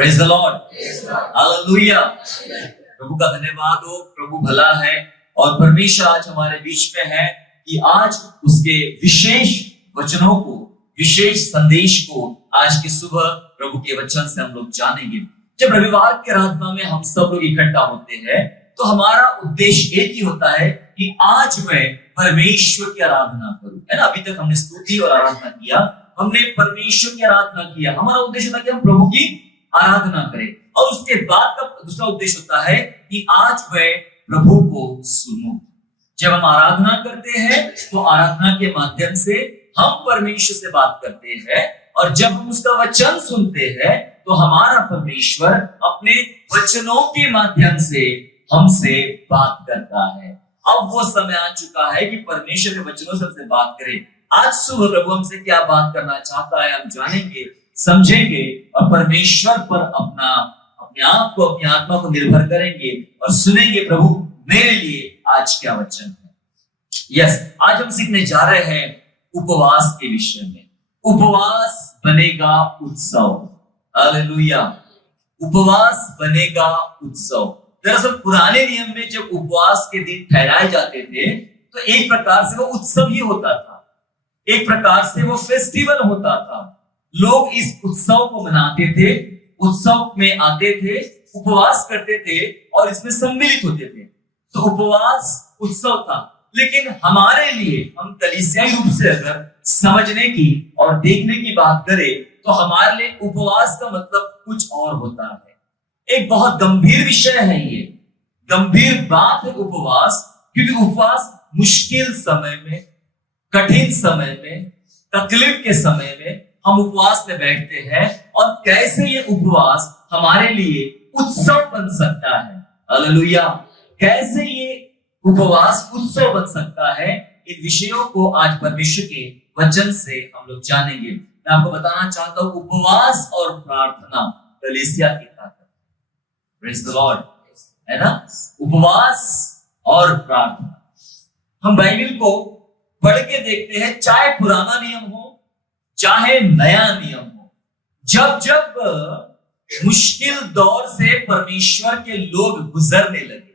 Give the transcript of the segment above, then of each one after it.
Praise the Lord, hallelujah. प्रभु का धन्यवाद हो, प्रभु भला है और परमेश्वर आज हमारे बीच में है कि आज उसके विशेष वचनों को, विशेष संदेश को आज की सुबह प्रभु के वचन से हम लोग जानेंगे। जब रविवार की आराधना में हम सब लोग इकट्ठा होते हैं तो हमारा उद्देश्य एक ही होता है कि आज मैं परमेश्वर की आराधना करूं, है ना। अभी तक हमने स्तुति और आराधना किया, हमने परमेश्वर की आराधना किया। हमारा उद्देश्य था कि हम प्रभु की आराधना करें और उसके बाद का दूसरा उद्देश्य होता है कि आज मैं प्रभु को सुनूं। जब हम आराधना करते हैं तो आराधना के माध्यम से हम परमेश्वर से बात करते हैं और जब हम उसका वचन सुनते हैं तो हमारा परमेश्वर अपने वचनों के माध्यम से हमसे बात करता है। अब वो समय आ चुका है कि परमेश्वर के वचनों से हमसे बात करें। आज सुबह प्रभु हमसे क्या बात करना चाहता है हम जानेंगे, समझेंगे और परमेश्वर पर अपने आप को, अपनी आत्मा को निर्भर करेंगे और सुनेंगे प्रभु मेरे लिए आज क्या वचन है। आज हम सीखने जा रहे हैं उपवास के विषय में। उपवास बनेगा उत्सव, हालेलुया। उपवास बनेगा उत्सव। दरअसल पुराने नियम में जब उपवास के दिन ठहराए जाते थे तो एक प्रकार से वो उत्सव ही होता था, एक प्रकार से वो फेस्टिवल होता था। लोग इस उत्सव को मनाते थे, उत्सव में आते थे, उपवास करते थे और इसमें सम्मिलित होते थे। तो उपवास उत्सव था। लेकिन हमारे लिए, हम कलीसियाई रूप से अगर समझने की और देखने की बात करें तो हमारे लिए उपवास का मतलब कुछ और होता है। एक बहुत गंभीर विषय है, ये गंभीर बात है उपवास, क्योंकि उपवास मुश्किल समय में, कठिन समय में, तकलीफ के समय में हम उपवास में बैठते हैं और कैसे ये उपवास हमारे लिए उत्सव बन सकता है, हालेलुया। कैसे ये उपवास उत्सव बन सकता है, इन विषयों को आज परमेश्वर के वचन से हम लोग जानेंगे। मैं आपको बताना चाहता हूं उपवास और प्रार्थना कलीसिया की ताकत, प्रेज द लॉर्ड, है ना। उपवास और प्रार्थना, हम बाइबल को पढ़ के देखते हैं, चाहे पुराना नियम हो चाहे नया नियम हो, जब जब मुश्किल दौर से परमेश्वर के लोग गुजरने लगे,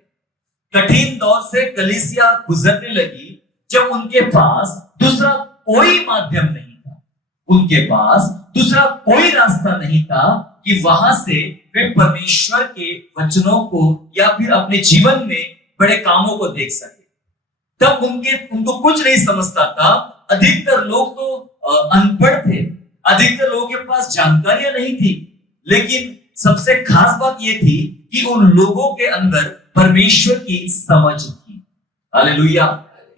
कठिन दौर से कलीसिया गुजरने लगी, जब उनके पास दूसरा कोई माध्यम नहीं था, उनके पास दूसरा कोई रास्ता नहीं था कि वहां से वे परमेश्वर के वचनों को या फिर अपने जीवन में बड़े कामों को देख सके, तब उनको कुछ नहीं समझता था। अधिकतर लोग तो अनपढ़ थे, अधिकतर लोगों के पास जानकारियां नहीं थी, लेकिन सबसे खास बात यह थी कि उन लोगों के अंदर परमेश्वर की समझ थी, हालेलुया।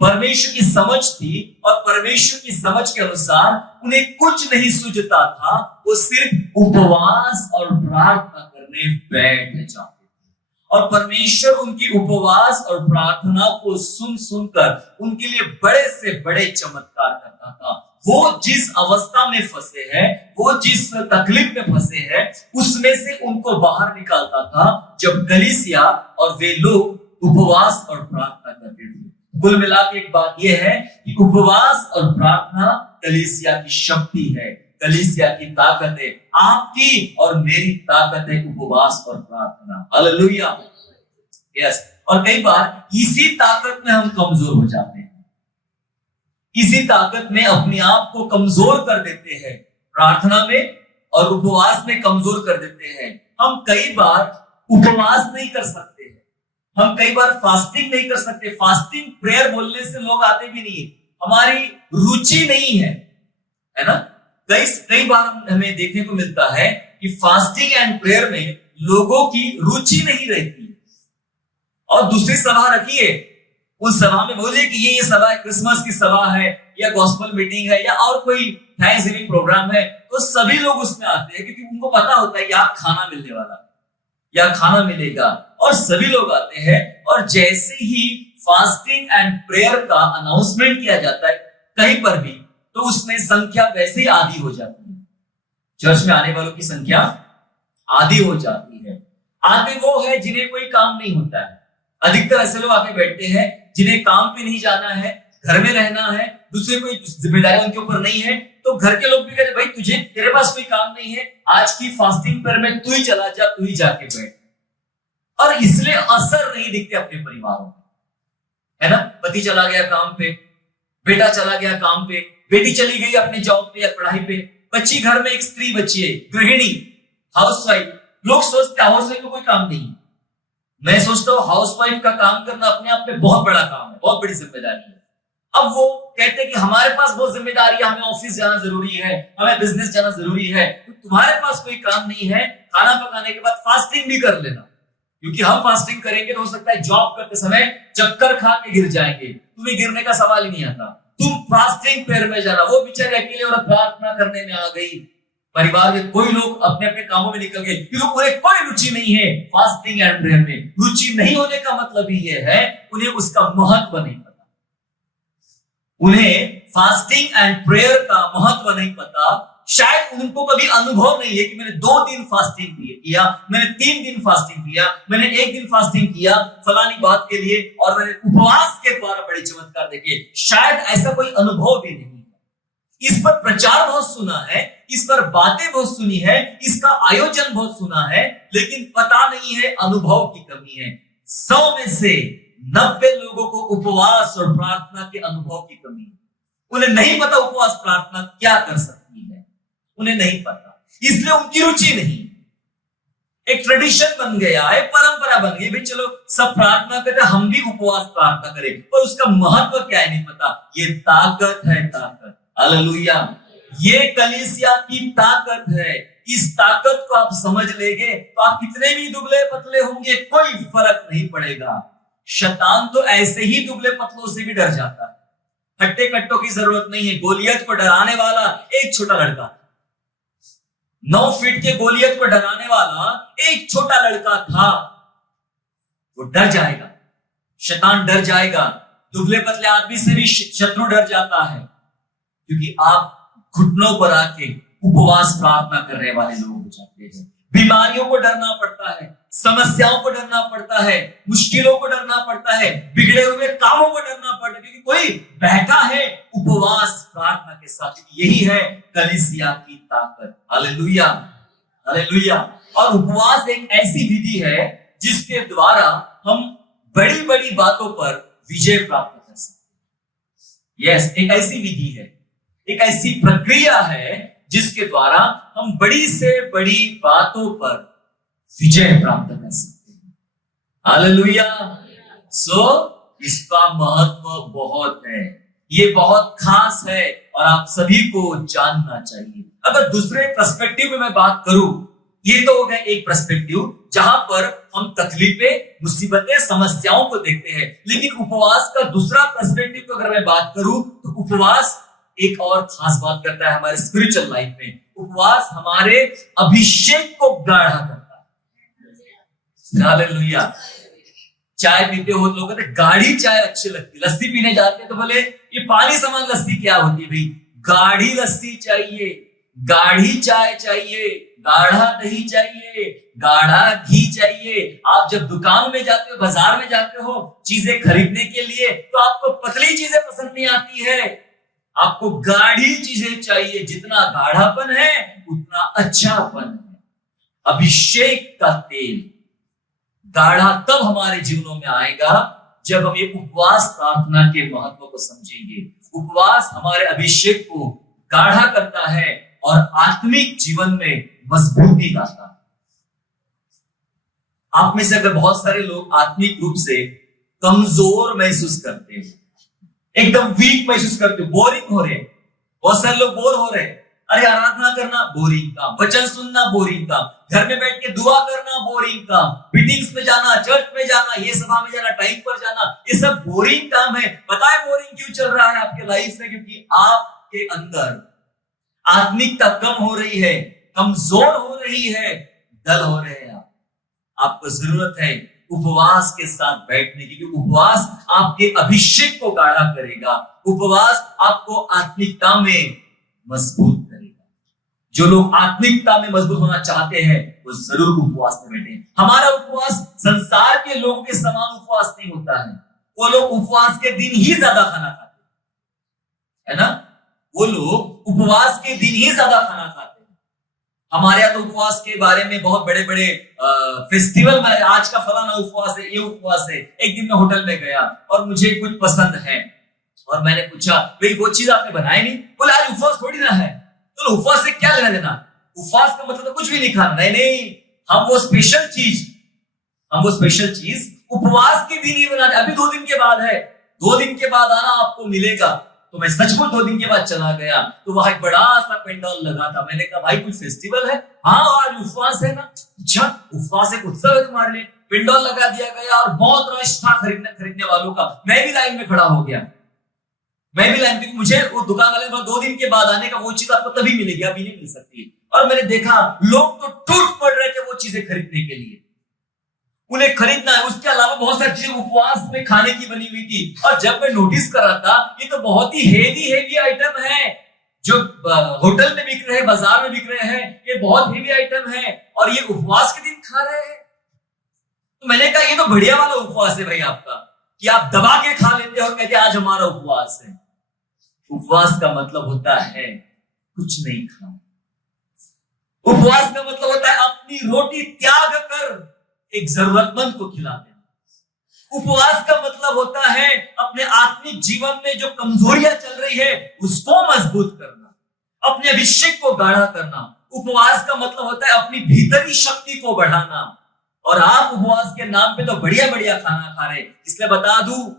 परमेश्वर की समझ थी और परमेश्वर की समझ के अनुसार उन्हें कुछ नहीं सूझता था, वो सिर्फ उपवास और प्रार्थना करने बैठ जाते थे और परमेश्वर उनकी उपवास और प्रार्थना को सुनकर उनके लिए बड़े से बड़े चमत्कार करता था। वो जिस अवस्था में फंसे हैं, वो जिस तकलीफ में फंसे हैं, उसमें से उनको बाहर निकालता था जब कलीसिया और वे लोग उपवास और प्रार्थना करते थे। कुल मिला के एक बात यह है कि उपवास और प्रार्थना कलीसिया की शक्ति है, कलीसिया की ताकत है। आपकी और मेरी ताकत है उपवास और प्रार्थना, हालेलुया। और कई बार इसी ताकत में हम कमजोर हो जाते हैं, इसी ताकत में अपने आप को कमजोर कर देते हैं, प्रार्थना में और उपवास में कमजोर कर देते हैं। हम कई बार उपवास नहीं कर सकते, हम कई बार फास्टिंग नहीं कर सकते। फास्टिंग प्रेयर बोलने से लोग आते भी नहीं है, हमारी रुचि नहीं है, है ना। कई बार हमें देखने को मिलता है कि फास्टिंग एंड प्रेयर में लोगों की रुचि नहीं रहती है और दूसरी सभा रखिए, उस सभा में बोलिए कि ये सभा है, क्रिसमस की सभा है या गॉस्पेल मीटिंग है या और कोई थैंक्सगिविंग प्रोग्राम है, तो सभी लोग उसमें आते हैं क्योंकि उनको पता होता है यहाँ खाना मिलने वाला या खाना मिलेगा और सभी लोग आते हैं। और जैसे ही फास्टिंग एंड प्रेयर का अनाउंसमेंट किया जाता है कहीं पर भी, तो उसमें संख्या वैसे ही आधी हो जाती है, चर्च में आने वालों की संख्या आधी हो जाती है। आधे वो है जिन्हें कोई काम नहीं होता है, अधिकतर ऐसे लोग आके बैठते हैं जिन्हें काम पे नहीं जाना है, घर में रहना है, दूसरे कोई जिम्मेदारी उनके ऊपर नहीं है, तो घर के लोग भी कहते भाई तुझे, तेरे पास कोई काम नहीं है, आज की फास्टिंग पर में तू ही चला जा, तू ही जाके बैठ। और इसलिए असर नहीं दिखते अपने परिवारों में, है ना। पति चला गया काम पे, बेटा चला गया काम पे, बेटी चली गई अपने जॉब पे या पढ़ाई पे, बच्ची घर में एक स्त्री बच्ची है, गृहिणी, हाउसवाइफ। लोग सोचते हैं हाउसवाइफ को कोई काम नहीं। मैं सोचता हूं हाउसवाइफ का काम करना अपने आप में बहुत बड़ा काम है, बहुत बड़ी जिम्मेदारी है। अब वो कहते हैं कि हमारे पास बहुत जिम्मेदारी है, हमें ऑफिस जाना जरूरी है, हमें बिजनेस जाना जरूरी है, तो तुम्हारे पास कोई काम नहीं है, खाना पकाने के बाद फास्टिंग भी कर लेना, क्योंकि हम फास्टिंग करेंगे तो हो सकता है जॉब करते समय चक्कर खा के गिर जाएंगे, तुम्हें गिरने का सवाल ही नहीं आता, तुम फास्टिंग प्रेयर में जाना। वो बेचारे अकेले और प्रार्थना करने में आ गई, परिवार के कोई लोग अपने अपने कामों में निकल गए, क्योंकि उन्हें कोई रुचि नहीं है फास्टिंग एंड प्रेयर में। रुचि नहीं होने का मतलब ही ये है उन्हें उसका महत्व नहीं पता, उन्हें फास्टिंग एंड प्रेयर का महत्व नहीं पता। शायद उनको कभी अनुभव नहीं है कि मैंने 2 दिन फास्टिंग किया, मैंने 3 दिन फास्टिंग किया, मैंने 1 दिन फास्टिंग किया फलानी बात के लिए, और मैंने उपवास के द्वारा बड़े चमत्कार देखे। शायद ऐसा कोई अनुभव भी नहीं है। इस पर प्रचार बहुत सुना है, इस पर बातें बहुत सुनी है, इसका आयोजन बहुत सुना है, लेकिन पता नहीं है, अनुभव की कमी है। 100 में से 90 लोगों को उपवास और प्रार्थना के अनुभव की कमी है। उन्हें नहीं पता उपवास प्रार्थना क्या कर सकती है, उन्हें नहीं पता, इसलिए उनकी रुचि नहीं। एक ट्रेडिशन बन गया है, परंपरा बन गई, भाई चलो सब प्रार्थना करते, हम भी उपवास प्रार्थना करें, पर उसका महत्व क्या है नहीं पता। ये ताकत है, ताकत, हालेलुया। ये कलीसिया की ताकत है। इस ताकत को आप समझ लेंगे तो आप कितने भी दुबले पतले होंगे कोई फर्क नहीं पड़ेगा। शैतान तो ऐसे ही दुबले पतलों से भी डर जाता है, हट्टे कट्टों की जरूरत नहीं है। गोलियत को डराने वाला एक छोटा लड़का, 9 फीट के गोलियत को डराने वाला एक छोटा लड़का था। वो डर जाएगा, शैतान डर जाएगा। दुबले पतले आदमी से भी शत्रु डर जाता है, क्योंकि आप घुटनों पर आके उपवास प्रार्थना करने वाले लोग हो जाते हैं। बीमारियों को डरना पड़ता है, समस्याओं को डरना पड़ता है, मुश्किलों को डरना पड़ता है, बिगड़े हुए कामों को डरना पड़ता है, क्योंकि कोई बैठा है उपवास प्रार्थना के साथ। यही है कलीसिया की ताकत। Hallelujah, hallelujah. और उपवास एक ऐसी विधि है जिसके द्वारा हम बड़ी बड़ी बातों पर विजय प्राप्त कर सकते हैं। यस, एक ऐसी विधि है, एक ऐसी प्रक्रिया है जिसके द्वारा हम बड़ी से बड़ी बातों पर विजय प्राप्त कर सकते हैं। हालेलुया। सो इसका महत्व बहुत है, ये बहुत खास है और आप सभी को जानना चाहिए। अगर दूसरे पर्सपेक्टिव में मैं बात करूं, ये तो हो गया एक पर्सपेक्टिव जहां पर हम तकलीफें, मुसीबतें, समस्याओं को देखते हैं, लेकिन उपवास का दूसरा पर्सपेक्टिव को अगर मैं बात करूं तो उपवास एक और खास बात करता है हमारे स्पिरिचुअल लाइफ में। उपवास हमारे अभिषेक को गाढ़ा करता है। हालेलुया। चाय पीते हो तो लोग कहते गाढ़ी चाय अच्छी लगती, लस्सी पीने जाते हैं तो बोले ये पानी समान लस्सी क्या होती है भाई, गाढ़ी लस्सी चाहिए, गाढ़ी चाय चाहिए, गाढ़ा दही चाहिए, गाढ़ा घी चाहिए। आप जब दुकान में जाते हो, बाजार में जाते हो चीजें खरीदने के लिए, तो आपको पतली चीजें पसंद नहीं आती है, आपको गाढ़ी चीजें चाहिए। जितना गाढ़ापन है उतना अच्छापन है। अभिषेक का तेल गाढ़ा तब हमारे जीवनों में आएगा जब हम ये उपवास प्रार्थना के महत्व को समझेंगे। उपवास हमारे अभिषेक को गाढ़ा करता है और आत्मिक जीवन में मजबूती लाता है। आप में से अगर बहुत सारे लोग आत्मिक रूप से कमजोर महसूस करते हैं, एकदम वीक महसूस करते, बोरिंग हो रहे, बहुत सारे लोग बोर हो रहे, अरे आराधना करना बोरिंग काम, वचन सुनना बोरिंग काम, घर में बैठ के दुआ करना बोरिंग काम, मीटिंग्स में जाना, चर्च में जाना, ये सभा में जाना, टाइम पर जाना, ये सब बोरिंग काम है। पता है बोरिंग क्यों चल रहा है आपके लाइफ में? क्योंकि आपके अंदर आत्मिकता कम हो रही है, कमजोर हो रही है, डल हो रहे हैं। आपको जरूरत है उपवास के साथ बैठने की, क्योंकि उपवास आपके अभिषेक को गाढ़ा करेगा, उपवास आपको आत्मिकता में मजबूत करेगा। जो लोग आत्मिकता में मजबूत होना चाहते हैं वो जरूर उपवास में बैठे। हमारा उपवास संसार के लोगों के समान उपवास नहीं होता है। वो लोग उपवास के दिन ही ज्यादा खाना खाते हैं, है ना। वो लोग उपवास के दिन ही ज्यादा खाना खाते हैं। हमारे यहाँ तो उपवास के बारे में बहुत बड़े बड़े फेस्टिवल में, आज का फलाना उपवास है, ये उपवास है। एक दिन मैं होटल में गया और मुझे कुछ पसंद है और मैंने पूछा भाई वो चीज आपने बनाई नहीं? बोले आज उपवास थोड़ी ना है। तो उपवास से क्या लेना देना? उपवास का मतलब तो कुछ भी नहीं खाना। नहीं, हम वो स्पेशल चीज उपवास के दिन ही बनाते। अभी 2 दिन के बाद है, 2 दिन के बाद आना आपको मिलेगा। तो मैं सचमुच 2 दिन के बाद चला गया तो वहां एक बड़ा सा पेंडल लगा था। मैंने कहा भाई कुछ फेस्टिवल है? हाँ आज उपवास है ना। अच्छा उपवास एक उत्सव है तुम्हारे लिए? पेंडल लगा दिया गया और बहुत रश था खरीदने वालों का। मैं भी लाइन में खड़ा हो गया, क्योंकि मुझे वो दुकान वाले 2 दिन के बाद आने का, वो चीज आपको तभी मिलेगी, अभी नहीं मिल सकती। और मैंने देखा लोग तो टूट पड़ रहे थे वो चीजें खरीदने के लिए, उन्हें खरीदना है। उसके अलावा बहुत सारी चीजें उपवास में खाने की बनी हुई थी। और जब मैं नोटिस कर रहा था ये तो बहुत ही हेवी आइटम है जो होटल में बिक रहे हैं, बाजार में बिक रहे हैं, ये बहुत हेवी आइटम है और ये उपवास के दिन खा रहे हैं। तो मैंने कहा ये तो बढ़िया वाला उपवास है भाई आपका, कि आप दबा के खा लेते हो और कहते आज हमारा उपवास है। उपवास का मतलब होता है कुछ नहीं खाना। उपवास का मतलब होता है अपनी रोटी त्याग कर एक जरूरतमंद को खिला देना। उपवास का मतलब होता है अपने आत्मिक जीवन में जो कमजोरियां चल रही है उसको मजबूत करना, अपने अभिषेक को गाढ़ा करना। उपवास का मतलब होता है अपनी भीतरी शक्ति को बढ़ाना। और आप उपवास के नाम पे तो बढ़िया बढ़िया खाना खा रहे। इसलिए बता दूं,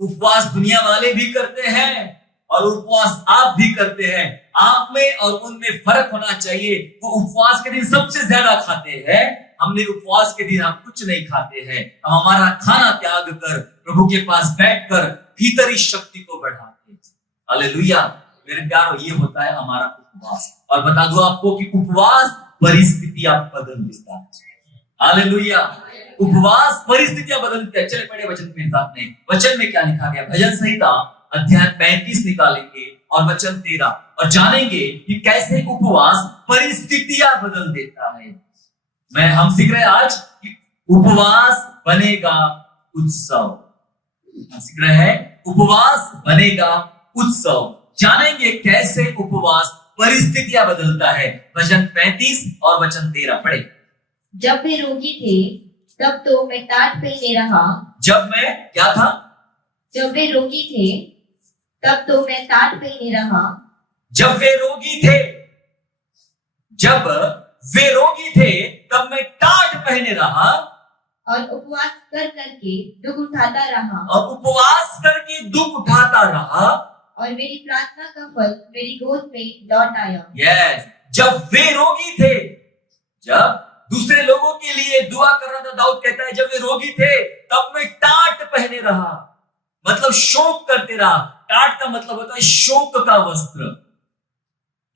उपवास दुनिया वाले भी करते हैं और उपवास आप भी करते हैं। आप में और उनमें फर्क होना चाहिए। वो उपवास के दिन सबसे ज्यादा खाते हैं, हमने उपवास के दिन हम कुछ नहीं खाते हैं। हम हमारा खाना त्याग कर प्रभु के पास बैठकर भीतरी शक्ति को बढ़ाते हैं। हालेलुया मेरे प्यारो, ये होता है हमारा उपवास। और बता दूं आपको कि उपवास परिस्थितियां बदल देता है। हालेलुया, उपवास परिस्थितियां बदल देता है। चले पढ़े वचन के साथ में, वचन में क्या लिखा गया? भजन संहिता अध्याय 35 निकालेंगे और वचन 13 और जानेंगे कि कैसे उपवास परिस्थितियां बदल देता है। हम सीख रहे हैं आज कि उपवास बनेगा उत्सव। हम सीख रहे हैं उपवास बनेगा उत्सव। जानेंगे कैसे उपवास परिस्थितियां बदलता है। वचन 35 और वचन 13 पढ़े। जब वे रोगी थे तब तो मैं टाट पहने रहा। जब मैं क्या था? जब वे रोगी थे तब तो मैं टाट पहने रहा। जब वे रोगी थे, जब वे रोगी थे तब मैं टाट पहने रहा और उपवास कर करके दुख उठाता रहा। और उपवास करके दुख उठाता रहा और मेरी प्रार्थना का फल मेरी गोद में लौट आया। यस, जब वे रोगी थे, जब दूसरे लोगों के लिए दुआ कर रहा था, दाऊद कहता है जब वे रोगी थे तब मैं टाट पहने रहा, मतलब शोक करते रहा। टाट का मतलब होता है शोक का वस्त्र।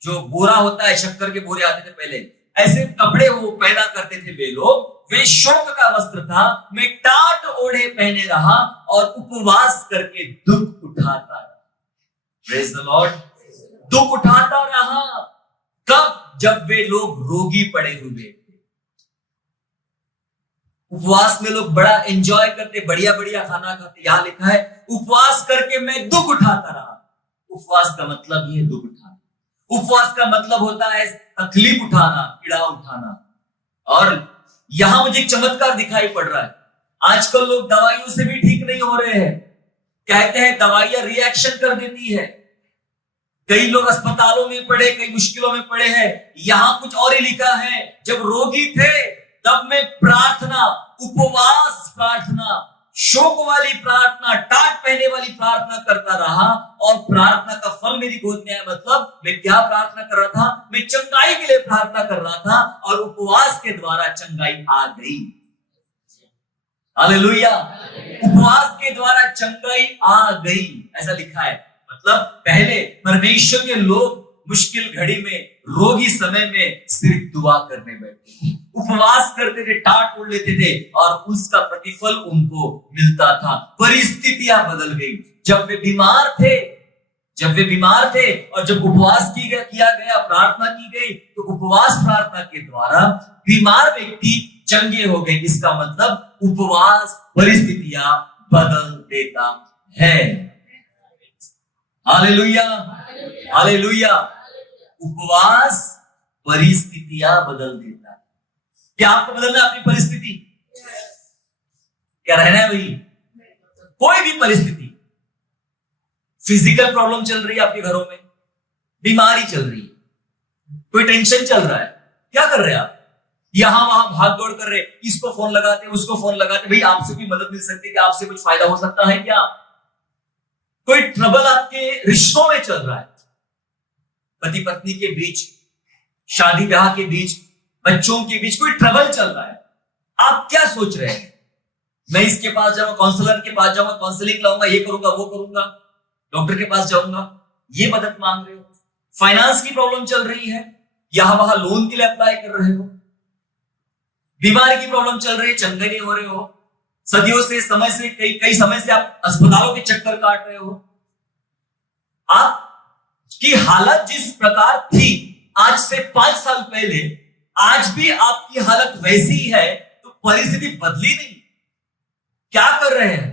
जो बोरा होता है, शक्कर के बोरे आते थे पहले, ऐसे कपड़े वो पहना करते थे वे लोग। वे शोक का वस्त्र था। मैं टाट ओढ़े पहने रहा और उपवास करके दुख उठाता रहा। Praise the Lord. दुख उठाता रहा कब? जब वे लोग रोगी पड़े हुए। उपवास में लोग बड़ा एंजॉय करते, बढ़िया बढ़िया खाना खाते। यहां लिखा है उपवास करके मैं दुख उठाता रहा। उपवास का मतलब ये दुख उठाना। उपवास का मतलब होता है तकलीफ उठाना, पीड़ा उठाना। और यहां मुझे एक चमत्कार दिखाई पड़ रहा है। आजकल लोग दवाइयों से भी ठीक नहीं हो रहे हैं। कहते हैं दवाइयां रिएक्शन कर देती है। कई लोग अस्पतालों में पड़े, कई मुश्किलों में पड़े हैं। यहां कुछ और ही लिखा है, जब रोगी थे तब मैं प्रार्थना, उपवास प्रार्थना, शोक वाली प्रार्थना, टाट पहने वाली प्रार्थना करता रहा और प्रार्थना का फल मेरी गोद में आया। मतलब मैं क्या प्रार्थना कर रहा था? मैं चंगाई के लिए प्रार्थना कर रहा था और उपवास के द्वारा चंगाई आ गई। हालेलुया, उपवास के द्वारा चंगाई आ गई, ऐसा लिखा है। मतलब पहले परमेश्वर के लोग मुश्किल घड़ी में, रोगी समय में सिर्फ दुआ करने बैठे, उपवास करते थे, टाट ओढ़ लेते थे और उसका प्रतिफल उनको मिलता था। परिस्थितियां बदल गई। जब वे बीमार थे और जब उपवास किया गया, प्रार्थना की गई, तो उपवास प्रार्थना के द्वारा बीमार व्यक्ति चंगे हो गए। इसका मतलब उपवास परिस्थितियां बदल देता है। Hallelujah, hallelujah. उपवास परिस्थितियां बदल देता है। क्या आपको बदलना है अपनी परिस्थिति? क्या रहना है वही? कोई भी परिस्थिति, फिजिकल प्रॉब्लम चल रही है आपके घरों में, बीमारी चल रही है, कोई टेंशन चल रहा है, क्या कर रहे हैं आप? यहां वहां भाग दौड़ कर रहे, इसको फोन लगाते, उसको फोन लगाते, भाई आपसे भी मदद मिल सकती है, क्या आपसे कुछ फायदा हो सकता है क्या? कोई ट्रबल आपके रिश्तों में चल रहा है, पति पत्नी के बीच, शादी ब्याह के बीच, बच्चों के बीच कोई ट्रबल चल रहा है, आप क्या सोच रहे हैं? मैं इसके पास जाऊंगा, काउंसलर के पास जाऊंगा, काउंसलिंग लाऊंगा, ये करूंगा, वो करूंगा, डॉक्टर के पास जाऊंगा, ये मदद मांग रहे हो। फाइनेंस की प्रॉब्लम चल रही है, यहां वहां लोन के लिए अप्लाई कर रहे हो। बीमारी की प्रॉब्लम चल रही है, चंगे नहीं हो रहे हो, सदियों से, समय से, कई समय से आप अस्पतालों के चक्कर काट रहे हो। आपकी हालत जिस प्रकार थी आज से 5 साल पहले, आज भी आपकी हालत वैसी है, तो परिस्थिति बदली नहीं। क्या कर रहे हैं?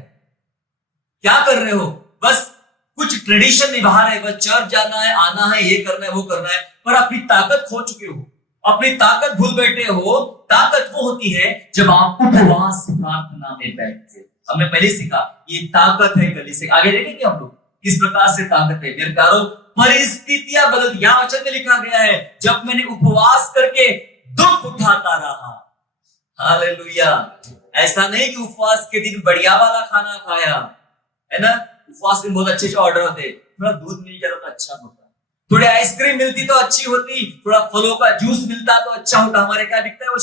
क्या कर रहे हो? बस कुछ ट्रेडिशन निभा रहे हैं, बस चर्च जाना है, आना है, ये करना है, वो करना है, पर अपनी ताकत खो चुके हो, अपनी ताकत भूल बैठे हो। ताकत वो होती है जब आप उपवास प्रार्थना में बैठते हो। हमने पहले सीखा, ये ताकत है। गली से आगे देखेंगे हम लोग किस प्रकार से ताकत है। मेरे प्यारो, परिस्थितियां बदल, यहां वचन में लिखा गया है, जब मैंने उपवास करके दुख उठाता रहा। हालेलुया। ऐसा नहीं कि उपवास के दिन बढ़िया वाला खाना खाया, है ना? उपवास में बहुत अच्छे ऑर्डर होते, थोड़ा दूध मिल जाता तो अच्छा होता, थोड़ी आइसक्रीम मिलती तो अच्छी होती, थोड़ा फलों का जूस मिलता तो अच्छा होता। हमारे क्या बिकता है? वो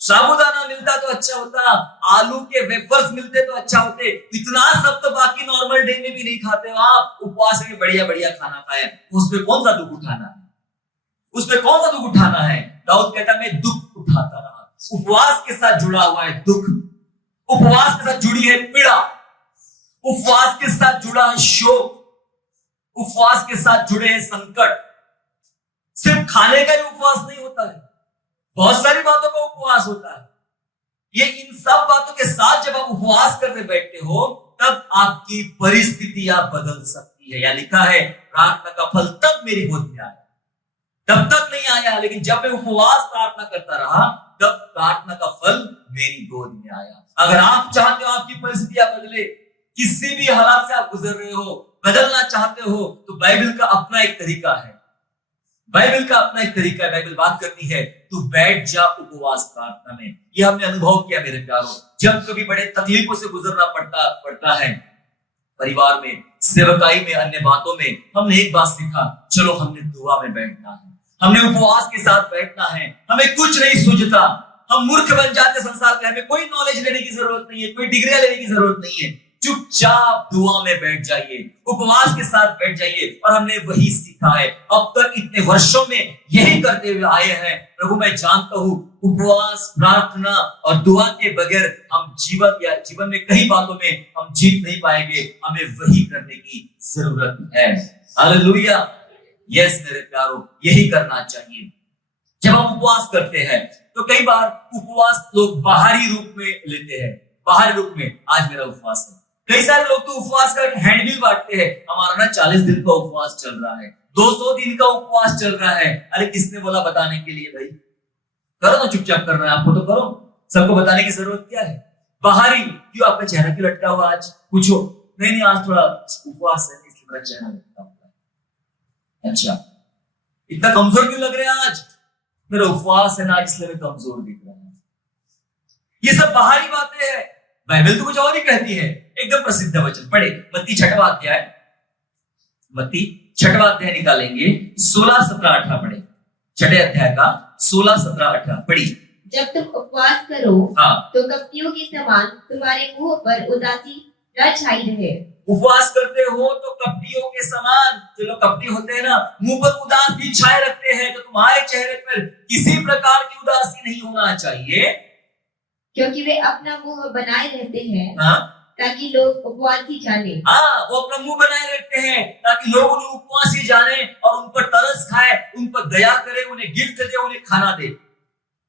साबूदाना मिलता तो अच्छा होता, आलू के वेफर्स मिलते तो अच्छा होते। इतना सब तो बाकी नॉर्मल डे में भी नहीं खाते हो आप। उपवास में बढ़िया बढ़िया खाना खाए, उसमें कौन सा दुख उठाना है? उसमें कौन सा दुख उठाना है? दाऊद कहता मैं दुख उठाता रहा। उपवास के साथ जुड़ा हुआ है दुख, उपवास के साथ जुड़ी है पीड़ा, उपवास के साथ जुड़ा है शोक, उपवास के साथ जुड़े हैं संकट। सिर्फ खाने का ही उपवास नहीं होता है, बहुत सारी बातों का उपवास होता है। ये इन सब बातों के साथ जब आप उपवास करने बैठते हो, तब आपकी परिस्थितियां बदल सकती है। या लिखा है, प्रार्थना का फल तब मेरी गोद में आया, तब तक नहीं आया, लेकिन जब मैं उपवास प्रार्थना करता रहा, तब प्रार्थना का फल मेरी गोद में आया। अगर आप चाहते हो आपकी परिस्थितियां बदले, किसी भी हालात से आप गुजर रहे हो, बदलना चाहते हो, तो बाइबल का अपना एक तरीका है। बाइबल का अपना एक तरीका है। बाइबल बात करती है, तू बैठ जा उपवास प्रार्थना में। यह हमने अनुभव किया मेरे प्यारों, जब कभी बड़े तकलीफों से गुजरना पड़ता है, परिवार में, सेवकाई में, अन्य बातों में, हमने एक बात सीखा, चलो हमने दुआ में बैठना है, हमने उपवास के साथ बैठना है। हमें कुछ नहीं सूझता, हम मूर्ख बन जाते संसार के, हमें कोई नॉलेज लेने की जरूरत नहीं है, कोई डिग्रियां लेने की जरूरत नहीं है। चुपचाप दुआ में बैठ जाइए, उपवास के साथ बैठ जाइए। और हमने वही सीखा है, अब तक इतने वर्षों में यही करते हुए आए हैं। प्रभु मैं जानता हूं, उपवास, प्रार्थना और दुआ के बगैर हम जीवन में कई बातों में हम जीत नहीं पाएंगे। हमें वही करने की जरूरत है। हालेलुया। यस मेरे प्यारों, यही करना चाहिए। जब हम उपवास करते हैं तो कई बार उपवास लोग बाहरी रूप में लेते हैं, बाहरी रूप में आज मेरा उपवास है। कई सारे लोग तो उपवास का हैंडबिल बांटते हैं, हमारा ना 40 दिन का उपवास चल रहा है, 200 दिन का उपवास चल रहा है। अरे किसने बोला बताने के लिए? भाई करो ना, चुपचाप करना है आपको तो करो, सबको बताने की जरूरत क्या है? बाहरी क्यों? आपका चेहरा क्यों लटका हुआ आज? पूछो, नहीं आज थोड़ा उपवास है इसलिए मेरा चेहरा लटका हुआ है। अच्छा, इतना कमजोर क्यों लग रहे हैं आज? मेरा उपवास है ना आज, इसलिए मैं कमजोर दिख रहा हूं। ये सब बाहरी बातें हैं। बाइबल तो कुछ और ही कहती है। एकदम प्रसिद्ध वचन पढ़े, मत्ती 6वां अध्याय, मत्ती 6वां अध्याय निकालेंगे, 16, 17, 18 पढ़े। 6 अध्याय का 16, 17, 18 पढ़ी। जब तुम उपवास करो, तो कपटियों के समान तुम्हारे मुंह पर उदासी न छाई रहे। उपवास करते हो तो कपटियों के समान, जो लोग कपटी होते हैं ना, मुंह पर उदासी छाए रखते हैं, तो तुम्हारे चेहरे पर किसी प्रकार की उदासी नहीं होना चाहिए, क्योंकि वे अपना मुंह बनाए रहते हैं ताकि लोग उपवासी जाने। वो अपना मुंह बनाए रहते हैं ताकि लोग उन्हें उपवासी जाने और उन पर तरस खाए, उन पर दया करे, उन्हें गिफ्ट दे, उन्हें खाना दे।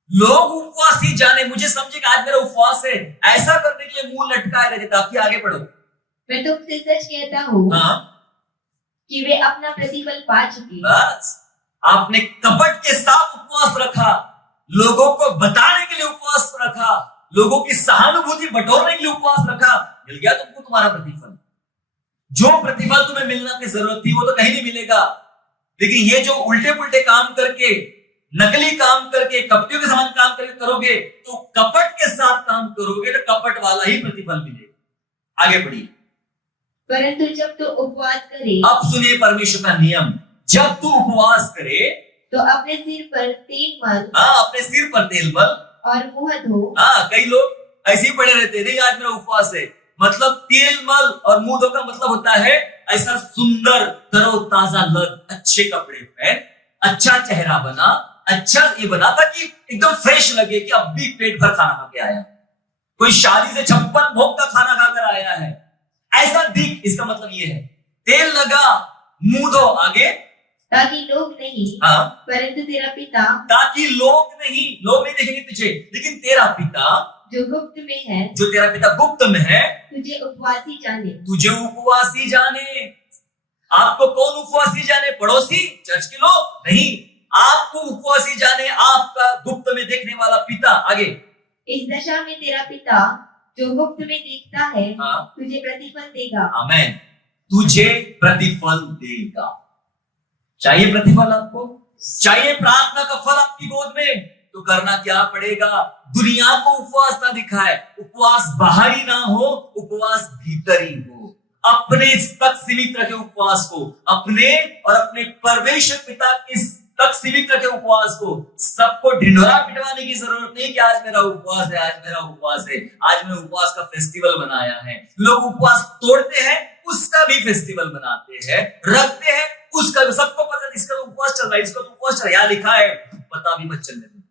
लोग उपवासी जाने, मुझे समझे कि आज मेरा उपवास है, ऐसा करने के लिए मुंह लटकाए रहते। ताकि आगे बढ़ो। मैं तुमसे सच कहता हूँ कि वे अपना प्रतिफल पा चुके। बस आपने कपट के साथ उपवास रखा, लोगों को बताने के लिए उपवास रखा, लोगों की सहानुभूति बटोरने के लिए उपवास रखा, मिल गया तुमको तुम्हारा प्रतिफल। जो प्रतिफल तुम्हें मिलना की जरूरत थी वो तो कहीं नहीं मिलेगा, लेकिन ये जो उल्टे पुल्टे काम करके, नकली काम करके, कपटियों के समान काम करके करोगे, तो कपट के साथ काम करोगे तो कपट वाला ही प्रतिफल मिलेगा। आगे बढ़िए। परंतु जब तू उपवास करे, अब सुनिए परमेश्वर का नियम, जब तू उपवास करे तो अपने सिर पर तेल मल, अपने सिर पर तेल मल और मुंह धो। कई लोग ऐसे ही पड़े रहते नहीं, आज मेरा उपवास है, मतलब तेल मल और मुंह धो का मतलब होता है ऐसा सुंदर तरोताजा लग, अच्छे कपड़े पहन, अच्छा चेहरा बना, अच्छा ये बना ताकि एकदम फ्रेश लगे कि अब भी पेट भर खाना खा के आया, कोई शादी से 56 भोग का खाना खाकर आया है, ऐसा दिख। इसका मतलब ये है तेल लगा, मुंह धो, आगे ताकि लोग नहीं, परंतु तेरा पिता, ताकि लोग नहीं देखेंगे तुझे, लेकिन तेरा पिता जो गुप्त में है, जो तेरा पिता गुप्त में है, तुझे उपवासी जाने, तुझे उपवासी जाने। आपको कौन उपवासी जाने? पड़ोसी, चर्च के लोग नहीं, आपको उपवासी जाने आपका गुप्त में देखने वाला पिता। आगे, इस दशा में तेरा पिता जो गुप्त में देखता है, तुझे प्रतिफल देगा। आमेन, तुझे प्रतिफल देगा। चाहिए प्रतिफल आपको? चाहिए प्रार्थना का फल आपकी गोद में? तो करना क्या पड़ेगा? दुनिया को उपवास ना दिखाए, उपवास बाहरी ना हो, उपवास भीतरी हो। अपने तक सीमित रखे उपवास को, अपने और अपने परमेश्वर पिता के तक सीमित रखे उपवास को। सबको ढिंढोरा पिटवाने की जरूरत नहीं कि आज मेरा उपवास है, आज मेरा उपवास है, आज मैंने उपवास का फेस्टिवल बनाया है। लोग उपवास तोड़ते हैं, उसका भी फेस्टिवल बनाते हैं, रखते हैं, उसका सबको पता, इसका तो उपवास चल रहा है, इसका तो उपवास चल रहा है, यहाँ लिखा है, पता भी मत चलने देना,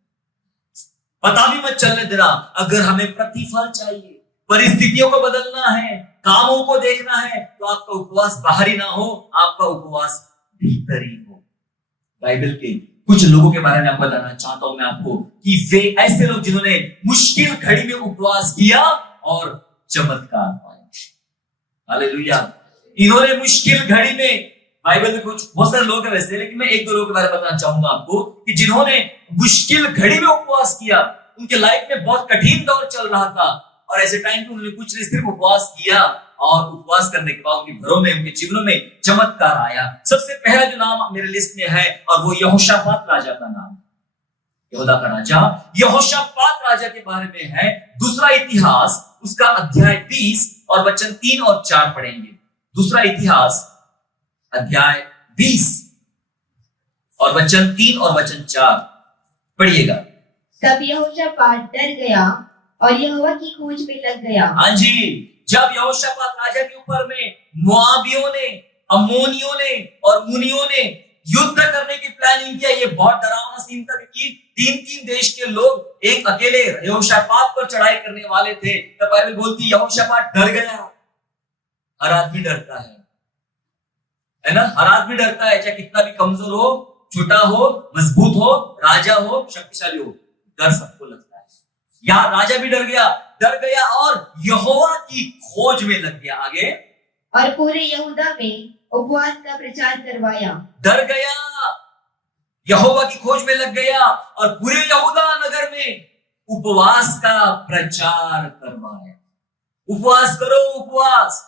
पता भी मत चलने देना। अगर हमें प्रतिफल चाहिए, परिस्थितियों को बदलना है, कामों को देखना है, तो आपका उपवास बाहरी ना हो, आपका उपवास भीतरी हो। बाइबल के कुछ लोगों के बारे में आप बताना चाहता हूं मैं आपको कि वे ऐसे लोग जिन्होंने मुश्किल घड़ी में उपवास किया और चमत्कार पाए। हालेलुया। इन्होंने मुश्किल घड़ी में, बाइबल में कुछ बहुत सारे लोग हैं वैसे, लेकिन मैं एक दो लोगों के बारे में बताना चाहूंगा आपको कि जिन्होंने मुश्किल घड़ी में उपवास किया। उनके लाइफ में बहुत कठिन दौर चल रहा था और ऐसे टाइम पे उन्होंने कुछ नहीं, सिर्फ उपवास किया और उपवास करने के बाद उनके घरों में, उनके जीवनों में चमत्कार आया। सबसे पहला जो नाम मेरे लिस्ट में है और वो यहोशापात राजा का नाम, यहूदा का राजा यहोशापात राजा के बारे में है। दूसरा इतिहास उसका अध्याय 20 और वचन 3 और 4 पढ़ेंगे। दूसरा इतिहास अध्याय 20 और वचन 3 और वचन 4 पढ़िएगा। तब यहोशापात डर गया और यहोवा की खोज में लग गया। हाँ जी, जब यहोशापात राजा के ऊपर में मोआबियों ने, अम्मोनियों ने और मुनियों ने युद्ध करने की प्लानिंग किया, ये बहुत डरावना सीन था क्योंकि 3-3 देश के लोग एक अकेले यहोशापात पर चढ़ाई करने वाले थे। तब बाइबल बोलती यहोशापात डर गया। हर आदमी डरता है ना, हर आदमी डरता है, चाहे कितना भी कमजोर हो, छोटा हो, मजबूत हो, राजा हो, शक्तिशाली हो, डर सबको लगता है। यहाँ राजा भी डर गया और यहोवा की खोज में लग गया। आगे, और पूरे यहूदा में उपवास का प्रचार करवाया। डर गया, यहोवा की खोज में लग गया और पूरे यहूदा नगर में उपवास का प्रचार करवाया। उपवास करो, उपवास।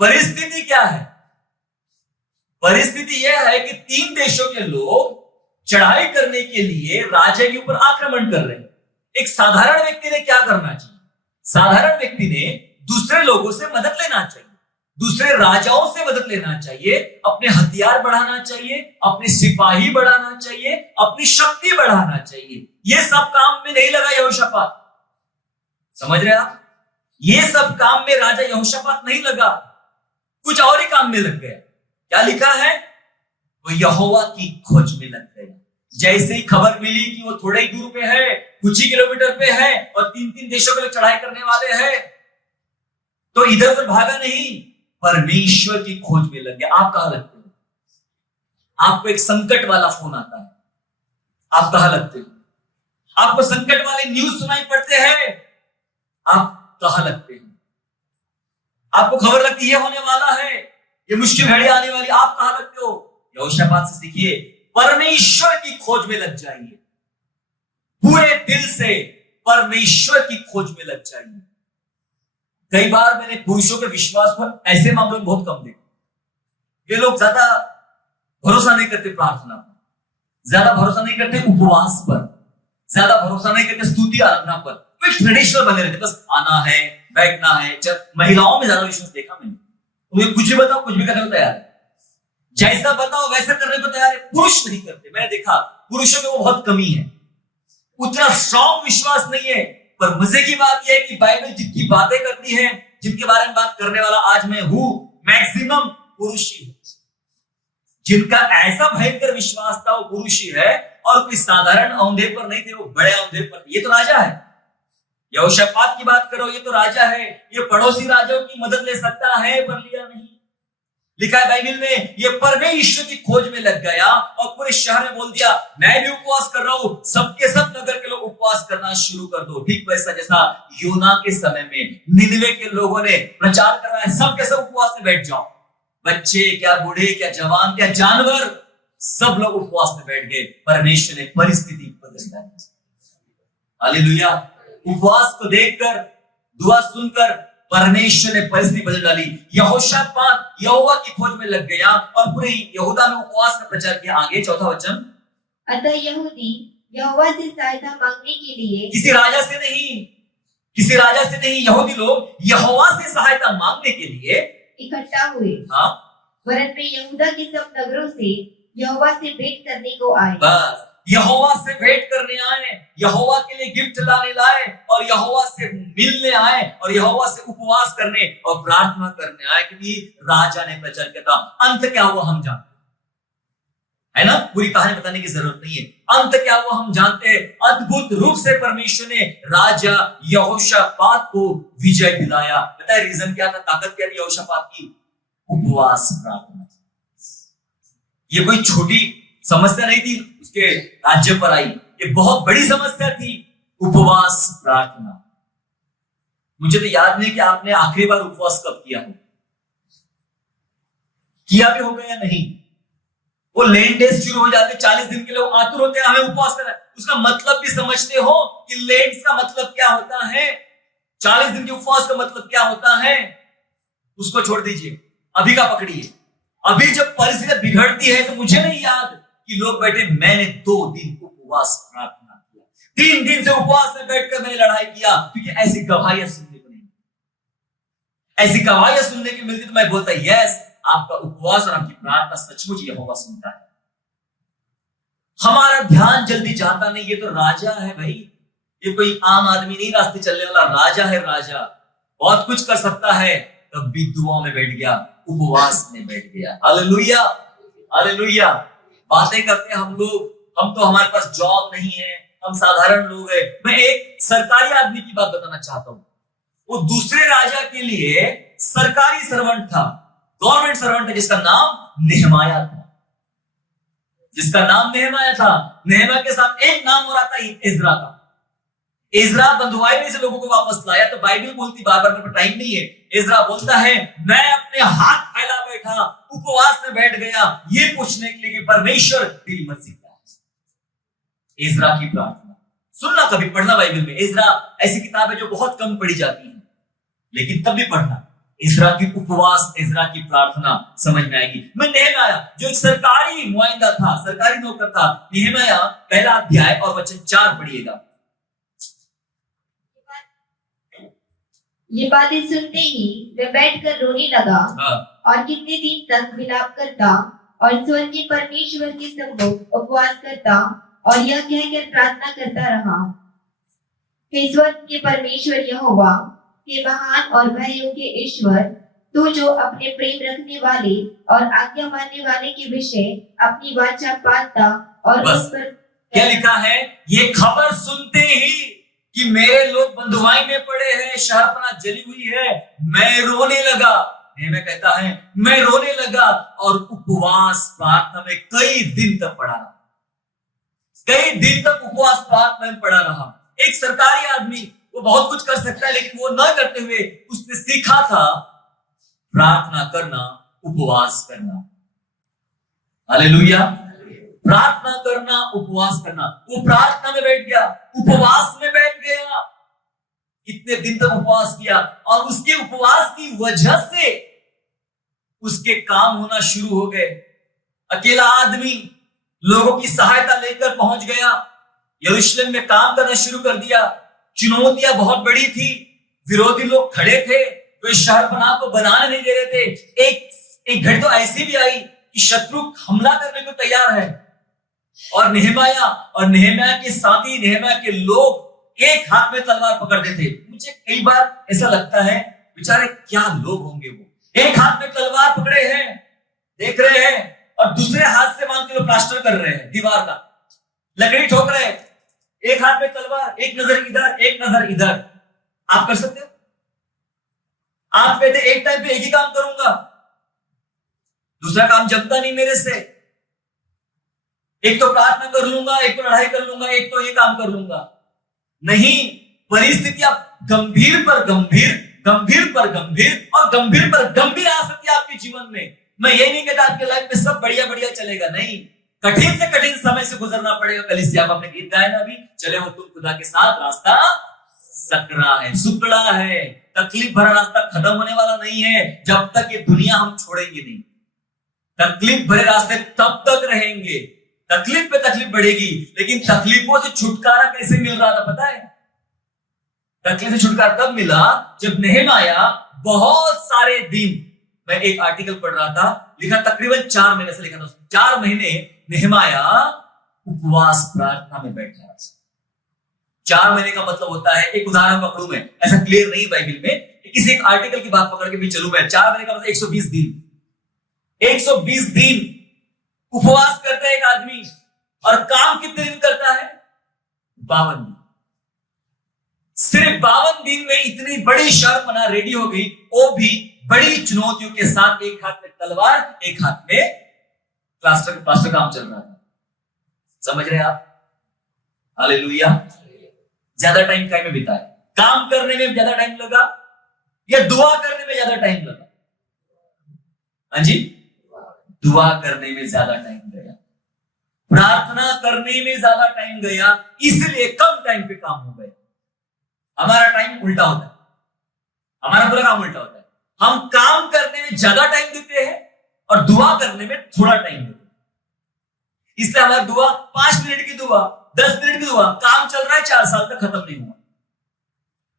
परिस्थिति क्या है? परिस्थिति यह है कि 3 देशों के लोग चढ़ाई करने के लिए राजा के ऊपर आक्रमण कर रहे हैं। एक साधारण व्यक्ति ने क्या करना चाहिए? साधारण व्यक्ति ने दूसरे लोगों से मदद लेना चाहिए, दूसरे राजाओं से मदद लेना चाहिए, अपने हथियार बढ़ाना चाहिए, अपने सिपाही बढ़ाना चाहिए, अपनी शक्ति बढ़ाना चाहिए। ये सब काम में नहीं लगा यहोशापात। समझ रहे आप? ये सब काम में राजा यहोशापात नहीं लगा, कुछ और ही काम में लग गया। क्या लिखा है? वो यहोवा की खोज में लग गया। जैसे ही खबर मिली कि वो थोड़े ही दूर पे है, कुछ ही किलोमीटर पे है और 3-3 देशों के लोग चढ़ाई करने वाले हैं, तो इधर उधर भागा नहीं, परमेश्वर की खोज में लग गया। आप कहां लगते हो? आपको एक संकट वाला फोन आता है, आप कहां लगते हो? आपको संकट वाले न्यूज सुनाई पड़ते हैं, आप कहां लगते हो? आपको खबर लगती है ये होने वाला है, ये मुश्किल घड़ी आने वाली, आप कहां लगते हो? यहोशापात से सीखिए, परमेश्वर की खोज में लग जाइए, पूरे दिल से परमेश्वर की खोज में लग जाइए। कई बार मैंने पुरुषों के विश्वास पर ऐसे मामलों में बहुत कम देखा। ये लोग ज्यादा भरोसा नहीं करते प्रार्थना पर, ज्यादा भरोसा नहीं करते उपवास पर, ज्यादा भरोसा नहीं करते स्तुति आराधना पर। वे ट्रेडिशनल बने रहते, बस आना है, बैठना है। महिलाओं में ज्यादा विश्वास देखा मैंने। तुम्हें कुछ भी बताओ, कुछ भी करने को तैयार है, जैसा बताओ वैसा करने को तैयार है। पुरुष नहीं करते, मैंने देखा पुरुषों में वो बहुत कमी है, उतना स्ट्रॉन्ग विश्वास नहीं है। पर मजे की बात यह है कि बाइबल जितनी बातें करती है, जिनके बारे में बात करने वाला आज मैं हूं, मैक्सिमम पुरुष ही है। जिनका ऐसा भयंकर विश्वास था वो पुरुष ही है, और कोई साधारण औंधे पर नहीं थे, वो बड़े औंधे पर। ये तो राजा है। यहोशापात की बात करो, ये तो राजा है। ये पड़ोसी राजाओं की मदद ले सकता है, पर लिया नहीं। लिखा है बाइबल में, ये परमेश्वर की खोज में लग गया और पूरे शहर में बोल दिया, मैं भी उपवास कर रहा हूं, सबके सब नगर के लोग उपवास करना शुरू कर दो। ठीक वैसा जैसा योना के समय में निनवे के लोगों ने प्रचार करवाया, सबके सब उपवास में बैठ जाओ। बच्चे क्या, बूढ़े क्या, जवान क्या, जानवर, सब लोग उपवास में बैठ गए। परमेश्वर ने परिस्थिति बदल दी। हालेलुया। उपवास को देखकर, दुआ सुनकर परमेश्वर ने परिस्थिति बदल डाली। यहोशापात यहोवा की खोज में लग गया और पूरे यहूदा में उपवास का प्रचार किया। आगे चौथा वचन, अतः यहूदी यहोवा से सहायता मांगने के लिए, किसी राजा से नहीं, यहूदी लोग यहोवा से सहायता मांगने के लिए इकट्ठा हुए। हाँ, वरन वे यहूदा के सब नगरों से यहोवा से भेंट करने को आए। बस यहोवा से भेंट करने आए, यहोवा के लिए गिफ्ट लाने लाए, और यहोवा से मिलने आए, और यहोवा से उपवास करने और प्रार्थना करने आए। क्योंकि राजा ने प्रचार किया था। अंत क्या हुआ हम जानते है ना, पूरी कहानी बताने की जरूरत नहीं है। अंत क्या हुआ हम जानते हैं। अद्भुत रूप से परमेश्वर ने राजा यहोशापात को विजय दिलाया। पता है रीजन क्या था, ताकत क्या थी यहोशापात की? उपवास प्रार्थना। ये कोई छोटी समस्या नहीं थी उसके राज्य पर आई, ये बहुत बड़ी समस्या थी, उपवास प्रार्थना। मुझे तो याद नहीं कि आपने आखिरी बार उपवास कब किया हो, किया भी होगा या नहीं। वो लेन डेज शुरू हो जाते, 40 दिन के लिए आतुर होते हैं, हमें उपवास करना है। उसका मतलब भी समझते हो कि लेंस का मतलब क्या होता है, 40 दिन के उपवास का मतलब क्या होता है। उसको छोड़ दीजिए, अभी का पकड़िए। अभी जब परिस्थिति बिगड़ती है तो मुझे नहीं याद कि लोग बैठे, मैंने 2 दिन उपवास प्रार्थना किया, 3 दिन से उपवास में बैठकर मैंने लड़ाई किया। क्योंकि ऐसी गवाहियां सुनने को नहीं, ऐसी गवाहियां सुनने की मिलती तो मैं बोलता यस, आपका उपवास और आपकी प्रार्थना सचमुच यहोवा सुनता है। हमारा ध्यान जल्दी जाता नहीं। ये तो राजा है भाई, ये कोई आम आदमी नहीं, रास्ते चलने वाला राजा है। राजा बहुत कुछ कर सकता है, तब भी दुआ में बैठ गया, उपवास में बैठ गया। Hallelujah, hallelujah. बातें करते हैं हम लोग, हम तो, हमारे पास जॉब नहीं है, हम साधारण लोग हैं। मैं एक सरकारी आदमी की बात बताना चाहता हूं। वो दूसरे राजा के लिए सरकारी सर्वेंट था, गवर्नमेंट सर्वेंट है, जिसका नाम नेहमाया था, जिसका नाम नेहमाया था। नेहमाया के साथ एक नाम और आता है इज़रा का। इज़रा बंधुआई में से लोगों को वापस लाया। तो बाइबल बोलती, बार बार मेरे टाइम नहीं है, इज़रा बोलता है मैं अपने हाथ फैला बैठा, उपवास में बैठ गया, ये पूछने के लिए कि परमेश्वर तेरी मर्जी क्या है। इज़रा की प्रार्थना सुनना, कभी पढ़ना बाइबल में। इज़रा ऐसी किताब है जो बहुत कम पढ़ी जाती है, लेकिन तब भी पढ़ना। इज़रा की उपवास, इज़रा की प्रार्थना समझ में आएगी। मैं नेहमाया जो एक सरकारी नुमाइंदा था, सरकारी नौकर था, नेहमाया पहला अध्याय और वचन 4 पढ़िएगा। ये बातें सुनते ही वह बैठकर रोने लगा और कितने दिन तक विलाप करता और स्वर्ग के परमेश्वर के सम्मुख उपवास करता और यह कहकर प्रार्थना करता रहा, हे स्वर्ग के परमेश्वर यहोवा, हे महान और भय योग्य ईश्वर, तू जो अपने प्रेम रखने वाले और आज्ञा मानने वाले के विषय अपनी वाचा पालता और उस पर। क्या लिखा है? ये खबर सुनते ही कि मेरे लोग बंधुआई में पड़े हैं, शहरपनाह जली हुई है, मैं रोने लगा। नेहमिया कहता है मैं रोने लगा और उपवास प्रार्थना में कई दिन तक पड़ा रहा, कई दिन तक उपवास प्रार्थना में पड़ा रहा। एक सरकारी आदमी, वो बहुत कुछ कर सकता है, लेकिन वो न करते हुए उसने सीखा था प्रार्थना करना, उपवास करना। हालेलुया। प्रार्थना करना, उपवास करना। वो प्रार्थना में बैठ गया, उपवास में बैठ गया, इतने दिन तक उपवास किया, और उसके उपवास की वजह से उसके काम होना शुरू हो गए। अकेला आदमी लोगों की सहायता लेकर पहुंच गया, यरूशलेम में काम करना शुरू कर दिया। चुनौतियां बहुत बड़ी थी, विरोधी लोग खड़े थे, कोई शहर को बनाने नहीं दे रहे थे। एक घड़ी तो ऐसी भी आई कि शत्रु हमला करने को तैयार है, और नेहम्याह के साथी, नेहम्याह के लोग एक हाथ में तलवार पकड़ते थे। मुझे कई बार ऐसा लगता है, बेचारे क्या लोग होंगे वो, एक हाथ में तलवार पकड़े हैं, देख रहे हैं, और दूसरे हाथ से मान के लोग प्लास्टर कर रहे हैं दीवार का, लकड़ी ठोक रहे हैं, एक हाथ में तलवार, एक नजर इधर, एक नजर इधर। आप कर सकते हो? आप कहते एक टाइम पे एक ही काम करूंगा, दूसरा काम जमता नहीं मेरे से, एक तो प्रार्थना कर लूंगा, एक तो लड़ाई कर लूंगा, एक तो ये काम कर लूंगा। नहीं, परिस्थितियां गंभीर पर गंभीर, गंभीर पर गंभीर और गंभीर पर गंभीर आ सकती है आपके जीवन में। मैं ये नहीं कहता आपके लाइफ में सब बढ़िया बढ़िया चलेगा, नहीं, कठिन से कठिन समय से गुजरना पड़ेगा। कलीसिया में आपने गीत गाया ना अभी, चले हो तुम खुदा के साथ, रास्ता सकरा है, सुकड़ा है, तकलीफ भरा रास्ता खत्म होने वाला नहीं है जब तक ये दुनिया हम छोड़ेंगे नहीं। तकलीफ भरे रास्ते तब तक रहेंगे, तकलीफ पे तकलीफ बढ़ेगी, लेकिन तकलीफों से छुटकारा कैसे मिल रहा था पता है? तकलीफ से छुटकारा तब मिला जब नेहम्याह बहुत सारे दिन, मैं एक आर्टिकल पढ़ रहा था, लिखा तकरीबन 4 महीने से लिखा था, 4 महीने नेहम्याह उपवास प्रार्थना में बैठा। 4 महीने का मतलब होता है, एक उदाहरण पकड़ू मैं, ऐसा क्लियर नहीं बाइबल में, किसी एक आर्टिकल की बात पकड़ के भी चलू मैं। 4 महीने का मतलब 120 दिन, 120 दिन उपवास करता है एक आदमी, और काम कितने दिन करता है? 52 दिन। सिर्फ 52 दिन में इतनी बड़ी शर्त बना रेडी हो गई, वो भी बड़ी चुनौतियों के साथ, एक हाथ में तलवार, एक हाथ में प्लास्टर काम चल रहा था। समझ रहे आप? हालेलुया। ज्यादा टाइम काय में बिताए? काम करने में ज्यादा टाइम लगा या दुआ करने में ज्यादा टाइम लगा? हाँ जी, दुआ करने में ज्यादा टाइम गया, प्रार्थना करने में ज्यादा टाइम गया, इसलिए कम टाइम पे काम हो गया। हमारा टाइम उल्टा होता है, हमारा पूरा काम उल्टा होता है। हम काम करने में ज्यादा टाइम देते हैं और दुआ करने में थोड़ा टाइम देते हैं। इसलिए हमारी दुआ 5 मिनट की दुआ, 10 मिनट की दुआ, काम चल रहा है 4 साल तक खत्म नहीं हुआ।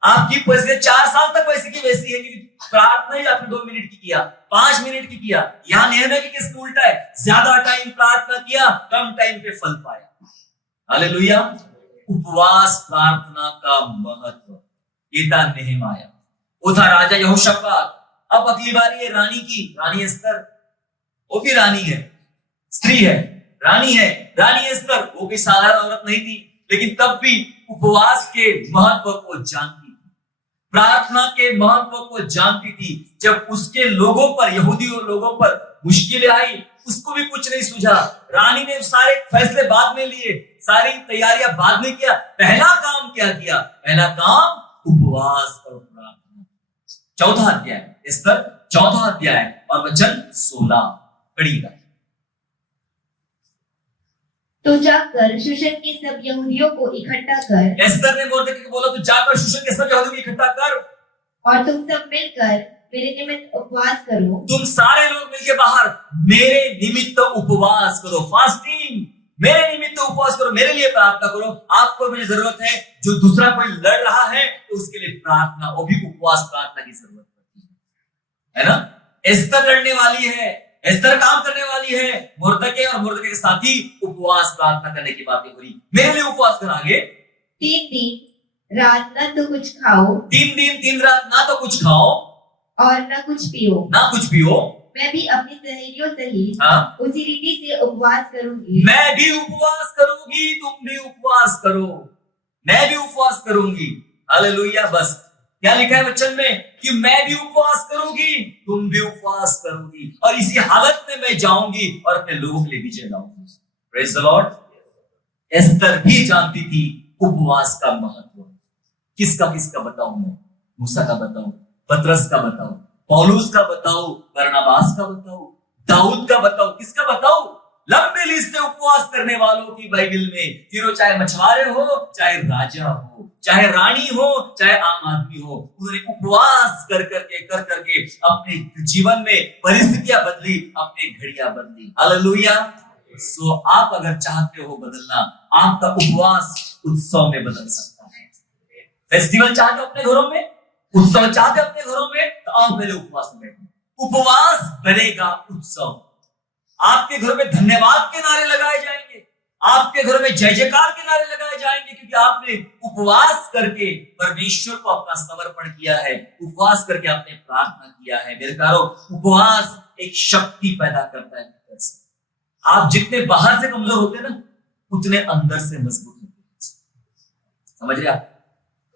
आपकी परिस्थिति 4 साल तक वैसी की वैसी है, क्योंकि प्रार्थना ही आपने 2 मिनट की किया, 5 मिनट की किया। यहां नेहम्याह के केस में उल्टा है, ज्यादा टाइम प्रार्थना किया, कम टाइम पे फल पाया। हालेलुया। उपवास प्रार्थना का महत्व, ये था नेहम्याह। वो था राजा यहोशापात। अब अगली बारी है रानी की, रानी एस्तर। वो भी रानी है, स्त्री है, रानी है, रानी एस्तर। वो भी साधारण औरत नहीं थी, लेकिन तब भी उपवास के महत्व को जानती थी, प्रार्थना के महत्व को जानती थी। जब उसके लोगों पर, यहूदी लोगों पर मुश्किलें आई, उसको भी कुछ नहीं सूझा। रानी ने सारे फैसले बाद में लिए, सारी तैयारियां बाद में किया। पहला काम क्या किया? पहला काम उपवास और प्रार्थना। 4वां अध्याय एस्तर, 4वां अध्याय और वचन 16 पढ़िएगा। तो जाकर शूशन के सब यहूदियों को इकट्ठा कर, एस्तर ने मोर्देकै को बोला, तो जाकर शूशन के सब यहूदियों को इकट्ठा कर, और तुम सब मिलकर मेरे निमित्त उपवास करो। तुम सारे लोग मिलकर बाहर मेरे निमित्त उपवास करो, फास्टिंग, मेरे निमित्त उपवास करो, मेरे लिए प्रार्थना करो। आपको मुझे जरूरत है, जो दूसरा कोई लड़ रहा है तो उसके लिए प्रार्थना, वो भी उपवास प्रार्थना की जरूरत पड़ती है ना? एस्तर लड़ने वाली है, एस्तर काम करने वाली है, मोर्देकै और मोर्देकै के साथी उपवास प्रार्थना करने की बातें हो रही। मेरे लिए उपवास कर आगे 3 दिन रात न तो कुछ खाओ, 3 दिन 3 रात ना तो कुछ खाओ और न कुछ पियो, ना कुछ पियो। मैं भी अपनी सहेलियों सहित हाँ? उसी रीति से उपवास करूंगी। मैं भी उपवास करूंगी, तुम भी उपवास करो, मैं भी उपवास करूंगी। हालेलुया। बस क्या लिखा है वचन में कि मैं भी उपवास करूंगी, तुम भी उपवास करोगी, और इसी हालत में मैं जाऊंगी और अपने लोगों के लिए विजय लाऊंगी। Praise the Lord. एस्तर भी जानती थी उपवास का महत्व। किसका बताऊं मैं? मूसा का बताऊं, पतरस का बताऊं, पौलुस का बताऊं, बरनबास का बताऊं, दाऊद का बताऊं, किसका बताऊं? लंबी लिस्ट है उपवास करने वालों की बाइबल में। फिर वो चाहे मछुआरे हो, चाहे राजा हो, चाहे रानी हो, चाहे आम आदमी हो, उन्होंने उपवास कर करके अपने जीवन में परिस्थितियां बदली, अपनी घड़ियां बदली। हालेलुया। सो आप अगर चाहते हो बदलना, आपका उपवास उत्सव में बदल सकता है। फेस्टिवल चाहते हो अपने घरों में, उत्सव चाहते हो अपने घरों में, तो आओ पहले उपवास में बैठो। उपवास बनेगा उत्सव। आपके घरों में धन्यवाद के नारे लगाए जाएंगे, आपके घरों में जय जयकार के नारे लगाए जाएंगे, क्योंकि आपने उपवास करके परमेश्वर को अपना समर्पण किया है, उपवास करके आपने प्रार्थना किया है। मेरे प्यारो, उपवास एक शक्ति पैदा करता है। आप जितने बाहर से कमजोर होते हैं ना, उतने अंदर से मजबूत होते हैं। समझ रहे आप?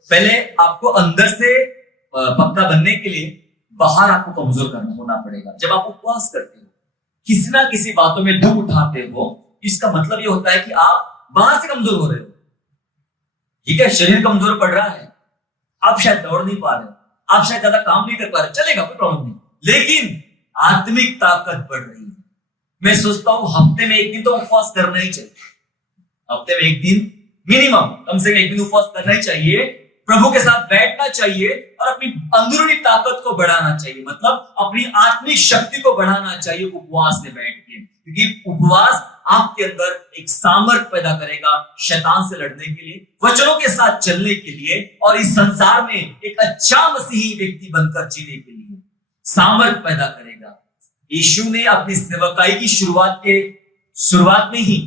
पहले आपको अंदर से पक्का बनने के लिए बाहर आपको कमजोर करना होना पड़ेगा। जब आप उपवास करते हो, किसी ना किसी बातों में दुख उठाते हो, इसका मतलब यह होता है कि आप बाहर से कमजोर हो रहे हो। ठीक है, शरीर कमजोर पड़ रहा है, आप शायद दौड़ नहीं पा रहे हो, आप शायद ज्यादा काम नहीं कर पा रहे, चलेगा, कोई प्रॉब्लम नहीं, लेकिन आत्मिक ताकत बढ़ रही है। मैं सोचता हूं हफ्ते में एक दिन तो उपवास करना ही चाहिए। हफ्ते में एक दिन मिनिमम, कम से कम एक दिन उपवास करना ही चाहिए। प्रभु के साथ बैठना चाहिए और अपनी अंदरूनी ताकत को बढ़ाना चाहिए, मतलब अपनी आत्मिक शक्ति को बढ़ाना चाहिए उपवास में बैठ के। क्योंकि उपवास आपके अंदर एक सामर्थ पैदा करेगा शैतान से लड़ने के लिए, वचनों के साथ चलने के लिए, और इस संसार में एक अच्छा मसीही व्यक्ति बनकर जीने के लिए सामर्थ पैदा करेगा। यीशु ने अपनी सेवकाई की शुरुआत में ही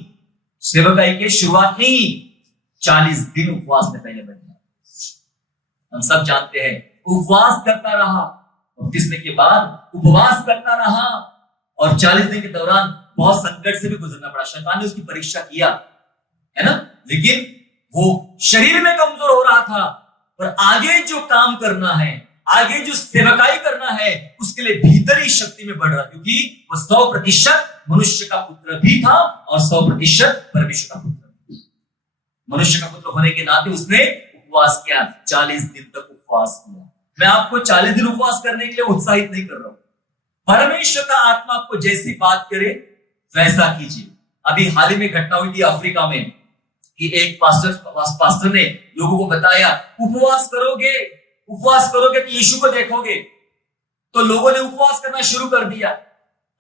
40 दिन उपवास में पहले बैठा। हम सब जानते हैं, उपवास करता रहा, बपतिस्मे के बाद उपवास करता रहा, और 40 दिन के दौरान बहुत संकट से भी गुजरना पड़ा। शैतान ने उसकी परीक्षा किया, है ना, लेकिन वो शरीर में कमजोर हो रहा था, पर आगे जो काम करना है, आगे जो सेवकाई करना है, उसके लिए भीतरी शक्ति में बढ़ रहा, क्योंकि वो 100% मनुष्य का पुत्र भी था और 100% परमेश्वर का पुत्र भी। मनुष्य का पुत्र होने के नाते उसने उपवास किया, 40 दिन तक उपवास किया। मैं आपको 40 दिन उपवास करने के लिए उत्साहित नहीं कर रहा हूं। परमेश्वर का आत्मा आपको जैसी बात करे वैसा कीजिए। अभी हाल ही में घटना हुई थी अफ्रीका में कि एक पास्टर ने लोगों को बताया, उपवास करोगे तो यीशु को देखोगे। तो लोगों ने उपवास करना शुरू कर दिया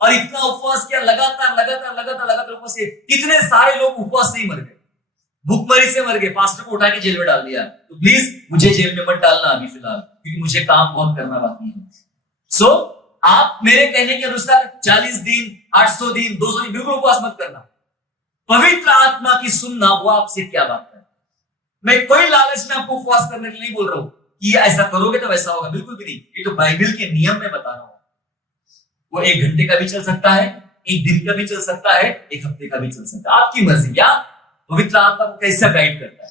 और इतना उपवास किया, लगातार उपवास किया। कितने सारे लोग उपवास से ही मर गए, भूखमरी से मर गए। पास्टर को उठा के जेल में डाल दिया। तो प्लीज मुझे जेल में मत डालना अभी फिलहाल, क्योंकि मुझे काम बहुत करना बाकी है। सो आप मेरे कहने के अनुसार 40 दिन, 800 दिन, 200 दिन बिल्कुल उपवास मत करना। पवित्र आत्मा की सुनना, वो आपसे क्या बात है। मैं कोई लालच में आपको उपवास करने के लिए नहीं बोल रहा हूं कि ऐसा करोगे तो वैसा होगा, बिल्कुल भी नहीं। ये तो बाइबल के नियम में बता रहा हूं। वो 1 घंटे का भी चल सकता है, 1 दिन का भी चल सकता है, 1 हफ्ते का भी चल सकता है, आपकी मर्जी। या पवित्र आत्मा को कैसा गाइड करता है।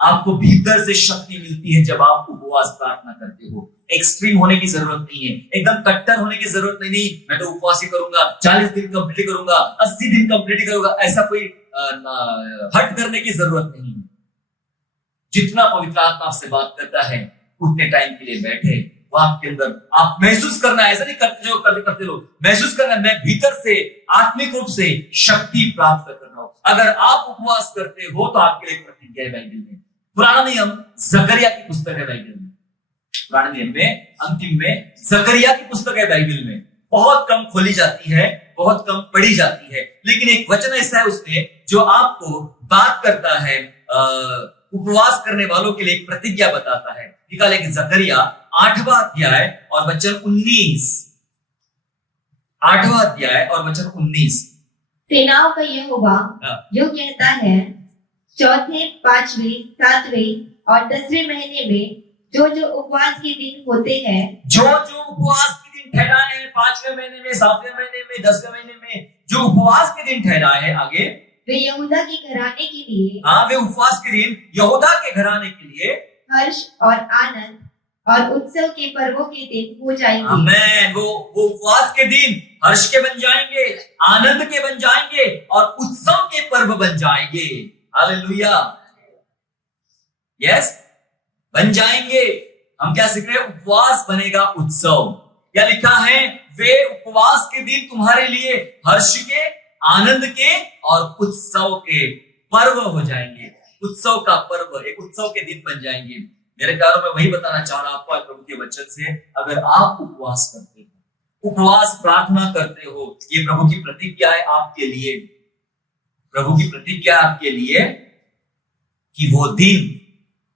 आपको भीतर से शक्ति मिलती है जब आप उपवास प्रार्थना करते हो। एक्सट्रीम होने की जरूरत नहीं है, एकदम कट्टर होने की जरूरत नहीं। मैं तो उपवास ही करूंगा, 40 दिन कंप्लीट करूंगा, 80 दिन कंप्लीट करूंगा, ऐसा कोई हट करने की जरूरत नहीं है। जितना पवित्र आत्मा आपसे बात करता है, उतने टाइम के लिए बैठे। वो आपके अंदर आप महसूस करना, ऐसा नहीं करते लोग महसूस करना, मैं भीतर से आत्मिक रूप से शक्ति प्राप्त कर रहा हूं। अगर आप उपवास करते हो तो आपके लिए प्रतिज्ञा है बाइबल में। पुराना नियम जकरिया की पुस्तक है बाइबल में, पुराने नियम में अंतिम में जकरिया की पुस्तक है बाइबल में। बहुत कम खोली जाती है, बहुत कम पढ़ी जाती है, लेकिन एक वचन ऐसा है उसमें जो आपको बात करता है, उपवास करने वालों के लिए एक प्रतिज्ञा बताता है। निकाले कि जकरिया 8वां अध्याय और वचन 19। 8वां अध्याय और वचन 19। सेनाओं का यहोवा जो कहता है, 4थे, 5वें, 7वें और 10वें महीने में जो उपवास के दिन होते हैं, जो उपवास के दिन ठहराए हैं, 5वें महीने में, 7वें महीने में, 10वें महीने में जो उपवास के दिन ठहराए हैं, आगे वे यहूदा के घराने के लिए, वे उपवास के दिन यहूदा के घराने के लिए हर्ष और आनंद और उत्सव के पर्वों के दिन हो जाएंगे। आमीन। वो उपवास के दिन हर्ष के बन जाएंगे, आनंद के बन जाएंगे और उत्सव के पर्व बन जाएंगे। हालेलुया, यस, बन जाएंगे। हम क्या सीख रहे हैं? उपवास बनेगा उत्सव। क्या लिखा है? वे उपवास के दिन तुम्हारे लिए हर्ष के, आनंद के और उत्सव के पर्व हो जाएंगे। उत्सव का पर्व, एक उत्सव के दिन बन जाएंगे। मेरे प्यारों में वही बताना चाह रहा हूं आपको प्रभु के वचन से, अगर आप उपवास करते हो, उपवास प्रार्थना करते हो, ये प्रभु की प्रतिज्ञा है आपके लिए। प्रभु की प्रतिज्ञा आपके लिए कि वो दिन,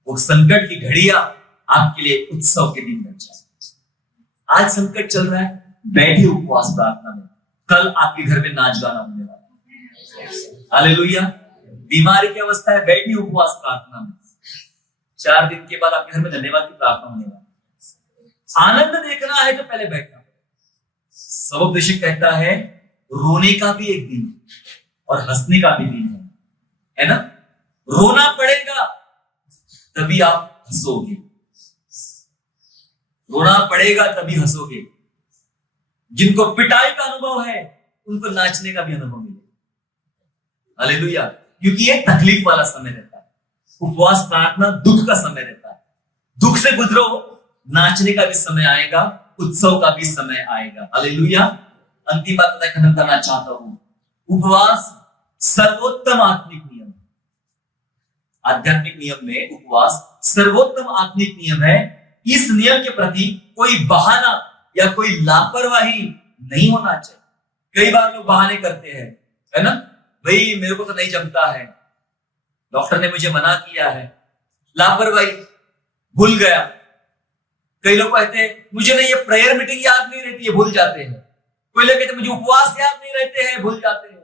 वो संकट की घड़ियां आपके लिए उत्सव के दिन बन जाए। आज संकट चल रहा है, बैठिए उपवास प्रार्थना में। कल आपके घर में नाच गाना होने वाला है। हालेलुया। बीमारी की अवस्था है, बैठिए उपवास प्रार्थना में। 4 दिन के बाद आपके घर में धन्यवाद की प्रार्थना होने वाली। आनंद देखना है तो पहले बैठना। सबोपदेशक कहता है रोने का भी एक दिन और हंसने का भी दिन है ना? रोना पड़ेगा तभी आप हंसोगे, रोना पड़ेगा तभी हंसोगे। जिनको पिटाई का अनुभव है उनको नाचने का भी अनुभव मिलेगा। हालेलुया। क्योंकि ये तकलीफ वाला समय रहता है। उपवास प्रार्थना दुख का समय रहता है। दुख से गुजरो, नाचने का भी समय आएगा, उत्सव का भी समय आएगा। हालेलुया। अंतिम बात खत्म करना चाहता हूं। उपवास सर्वोत्तम आत्मिक नियम, आध्यात्मिक नियम में उपवास सर्वोत्तम आत्मिक नियम है। इस नियम के प्रति कोई बहाना या कोई लापरवाही नहीं होना चाहिए। कई बार लोग बहाने करते हैं, है ना? भाई मेरे को तो नहीं जमता है, डॉक्टर ने मुझे मना किया है, लापरवाही, भूल गया। कई लोग कहते हैं मुझे नहीं ये प्रेयर मीटिंग याद नहीं रहती है, भूल जाते हैं। कोई लोग कहते हैं मुझे उपवास याद नहीं रहते हैं, भूल जाते हैं।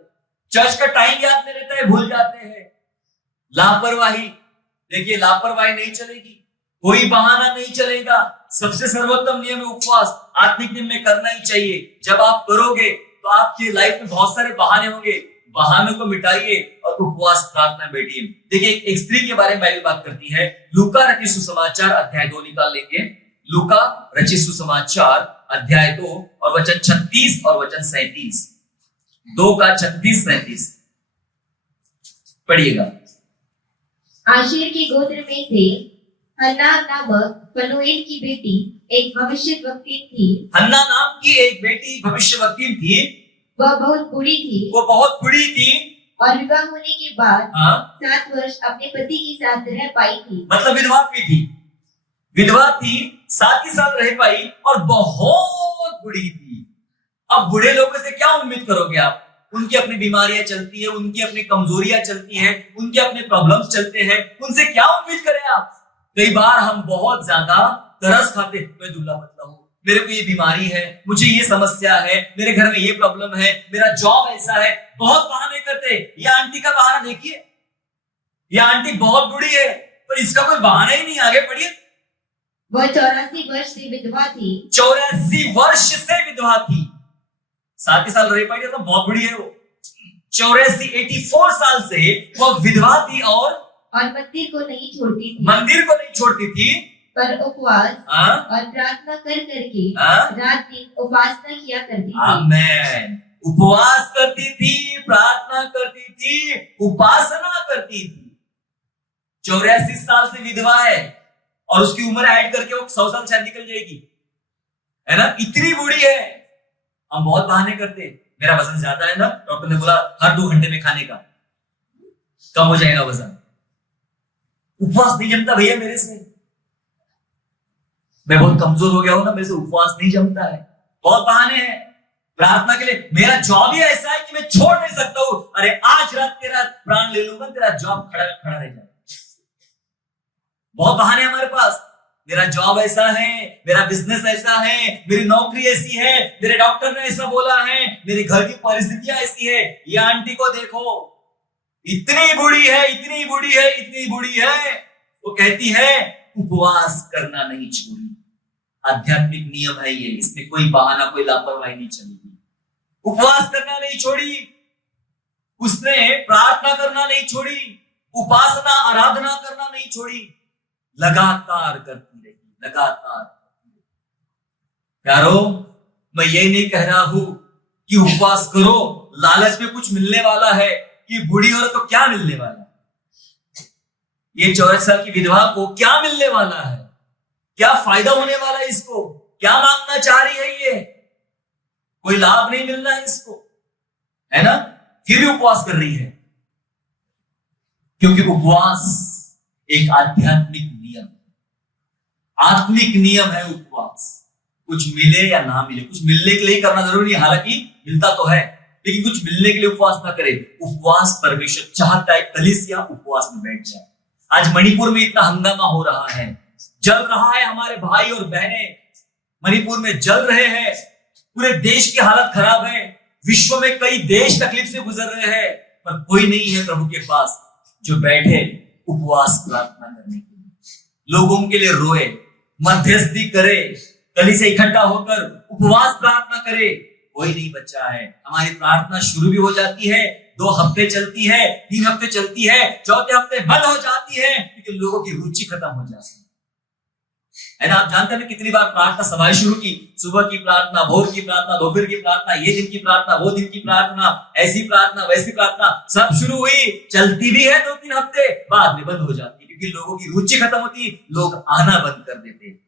चर्च का टाइम याद नहीं रहता है, भूल जाते हैं। लापरवाही, देखिए लापरवाही नहीं चलेगी, कोई बहाना नहीं चलेगा। सबसे सर्वोत्तम नियम है उपवास, आत्मिक नियम में करना ही चाहिए। जब आप करोगे तो आपकी लाइफ में बहुत सारे बहाने होंगे, बहानों को मिटाइए और उपवास प्रार्थना बैठिए। देखिए एक स्त्री के बारे में बाइबल बात करती है। लूका रचित सुसमाचार अध्याय 2 निकाल लेंगे। लूका रचित सुसमाचार अध्याय 2 और वचन 36 और वचन 37। 2 का 36-37 पढ़िएगा। आशेर के गोत्र में से हन्ना नामक फनूएल की बेटी एक भविष्यवक्ता थी। हन्ना नाम की एक बेटी भविष्यवक्ता थी। वह बहुत बूढ़ी थी। वो बहुत बूढ़ी थी और विवाह होने के बाद 7 वर्ष अपने पति के साथ रह पाई थी। मतलब विधवा भी थी, विधवा थी, 7 ही साल रह पाई और बहुत बूढ़ी थी। अब बूढ़े लोगों से क्या उम्मीद करोगे आप? उनकी अपनी बीमारियां चलती है, उनकी अपनी कमजोरियां चलती है, उनके अपने प्रॉब्लम्स चलते हैं, उनसे क्या उम्मीद करें आप? कई बार हम बहुत ज्यादा तरस खाते, मैं दुबला पतला हूं, मेरे को ये बीमारी है, मुझे ये समस्या है, मेरे घर में ये प्रॉब्लम है, मेरा जॉब ऐसा है, बहुत बहाने करते। ये आंटी का बहाना देखिए, ये आंटी बहुत बूढ़ी है पर इसका कोई बहाना ही नहीं। आगे पढ़िए। वह 84 वर्ष से विधवा थी। 84 वर्ष से विधवा थी। 7 साल रह पाई तो बहुत बड़ी है वो। 84 साल से वो विधवा थी और मंदिर को नहीं छोड़ती थी। मंदिर को नहीं छोड़ती थी, पर उपवास और प्रार्थना कर करके रात दिन उपासना किया करती थी। आमेन। उपवास करती थी, प्रार्थना करती थी, उपासना करती थी। 84 साल से विधवा है और उसकी उम्र ऐड करके वो 100 साल शायद निकल जाएगी, है ना? इतनी बूढ़ी है। हम बहुत बहाने करते, मेरा वजन ज्यादा है ना, डॉक्टर ने बोला हर 2 घंटे में खाने का, कम हो जाएगा वजन। उपवास नहीं जमता भैया मेरे से, मैं बहुत कमजोर हो गया हूं ना, मेरे से उपवास नहीं जमता है। बहुत बहाने हैं प्रार्थना के लिए। मेरा जॉब ही ऐसा है कि मैं छोड़ नहीं सकता हूं। अरे आज रात तेरा प्राण ले लूंगा, तेरा जॉब खड़ा खड़ा रह जाए। बहुत बहाने हमारे पास। मेरा जॉब ऐसा है, मेरा बिजनेस ऐसा है, मेरी नौकरी ऐसी है, मेरे डॉक्टर ने ऐसा बोला है, मेरे घर की परिस्थितियां ऐसी है। ये आंटी को देखो, इतनी बूढ़ी है, इतनी बूढ़ी है, इतनी बूढ़ी है, वो कहती है उपवास करना नहीं छोड़ी। आध्यात्मिक नियम है ये, इसमें कोई बहाना, कोई लापरवाही नहीं चलेगी। उपवास करना नहीं छोड़ी उसने, प्रार्थना करना नहीं छोड़ी, उपासना आराधना करना नहीं छोड़ी, लगातार करती रही, लगातार। प्यारो, मैं ये नहीं कह रहा हूं कि उपवास करो, लालच में कुछ मिलने वाला है। कि बूढ़ी औरत को क्या मिलने वाला है? ये 84 साल की विधवा को क्या मिलने वाला है? क्या फायदा होने वाला है इसको? क्या मांगना चाह रही है ये? कोई लाभ नहीं मिलना है इसको, है ना? फिर भी उपवास कर रही है, क्योंकि उपवास एक आध्यात्मिक नियम, आत्मिक नियम है उपवास। कुछ मिले या ना मिले, कुछ मिलने के लिए करना जरूरी है, हालांकि मिलता तो है, लेकिन कुछ मिलने के लिए उपवास ना करे। उपवास परमेश्वर चाहता है कलीसिया उपवास में बैठ जाए। आज मणिपुर में इतना हंगामा हो रहा है, जल रहा है, हमारे भाई और बहनें मणिपुर में जल रहे हैं, पूरे देश की हालत खराब है, विश्व में कई देश तकलीफ से गुजर रहे हैं, पर कोई नहीं है प्रभु के पास जो बैठे उपवास प्रार्थना करने के लिए, लोगों के लिए रोए, मध्यस्थी करे, कली से इकट्ठा होकर उपवास प्रार्थना करे। कोई नहीं बचा है। हमारी प्रार्थना शुरू भी हो जाती है, 2 हफ्ते चलती है, 3 हफ्ते चलती है, चौथे हफ्ते बंद हो जाती है, क्योंकि लोगों की रुचि खत्म हो जाती है ना। आप जानते हैं कितनी बार प्रार्थना सभाएं शुरू की, सुबह की प्रार्थना, भोर की प्रार्थना, दोपहर की प्रार्थना, ये दिन की प्रार्थना, वो दिन की प्रार्थना, ऐसी प्रार्थना, वैसी प्रार्थना, सब शुरू हुई, चलती भी है 2-3 हफ्ते, बाद में बंद हो जाती, क्योंकि लोगों की रुचि खत्म होती, लोग आना बंद कर देते।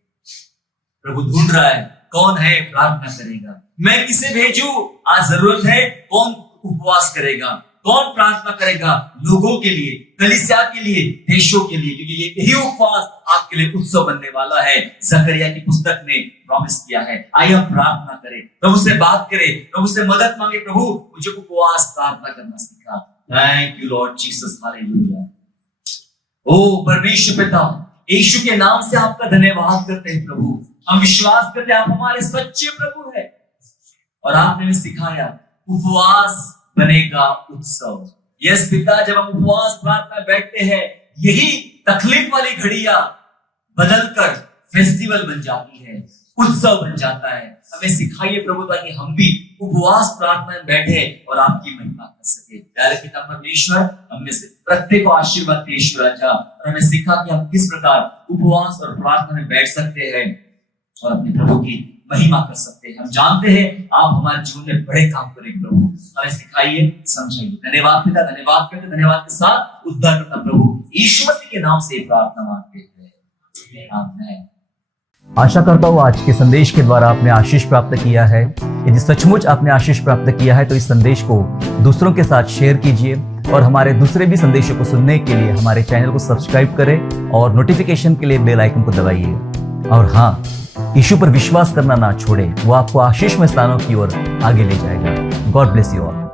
प्रभु ढूंढ रहा है, कौन है प्रार्थना करेगा, मैं किसे भेजूं। आज जरूरत है, कौन उपवास करेगा, कौन प्रार्थना करेगा, लोगों के लिए, कलीसिया के लिए, देशों के लिए, क्योंकि यही उपवास आपके लिए उत्सव बनने वाला है। जकरिया की पुस्तक ने प्रॉमिस किया है। आइए हम प्रार्थना करें, प्रभु से बात करें, प्रभु से मदद मांगे, प्रभु मुझे उपवास प्रार्थना करना सिखा। Thank you Lord Jesus, hallelujah. ओ परमेश्वर पिता, यीशु के नाम से आपका धन्यवाद करते हैं प्रभु। हम विश्वास करते हैं आप हमारे सच्चे प्रभु है, और आपने हमें सिखाया उपवास बनेगा उत्सव। यस पिता, जब हम उपवास प्रार्थना बैठते हैं, यही तकलीफ वाली घड़ियां बदलकर फेस्टिवल बन जाती है, उत्सव बन जाता है। हमें सिखाइए प्रभु, ताकि हम भी उपवास प्रार्थना में बैठे और आपकी महिमा कर सके। प्यारे पिता परमेश्वर, हमें से प्रत्येक को आशीर्वाद दे ईश्वर राजा, और हमें सिखा कि हम किस प्रकार उपवास और प्रार्थना में बैठ सकते हैं और अपने प्रभु की महिमा कर सकते हैं। हम जानते हैं आप हमारे जीवन में बड़े काम करेंगे प्रभु, हमें सिखाइए, समझाइए। धन्यवाद पिता, धन्यवाद करते, धन्यवाद के साथ उद्धार करता प्रभु यीशु मसीह के नाम से प्रार्थना मांगते हैं, आमीन। आशा करता हूँ आज के संदेश के द्वारा आपने आशीष प्राप्त किया है। यदि सचमुच आपने आशीष प्राप्त किया है तो इस संदेश को दूसरों के साथ शेयर कीजिए, और हमारे दूसरे भी संदेशों को सुनने के लिए हमारे चैनल को सब्सक्राइब करें और नोटिफिकेशन के लिए बेल आइकन को दबाइए। और हाँ, यीशु पर विश्वास करना ना छोड़े, वो आपको आशीषमय स्थानों की ओर आगे ले जाएगा। God bless you all.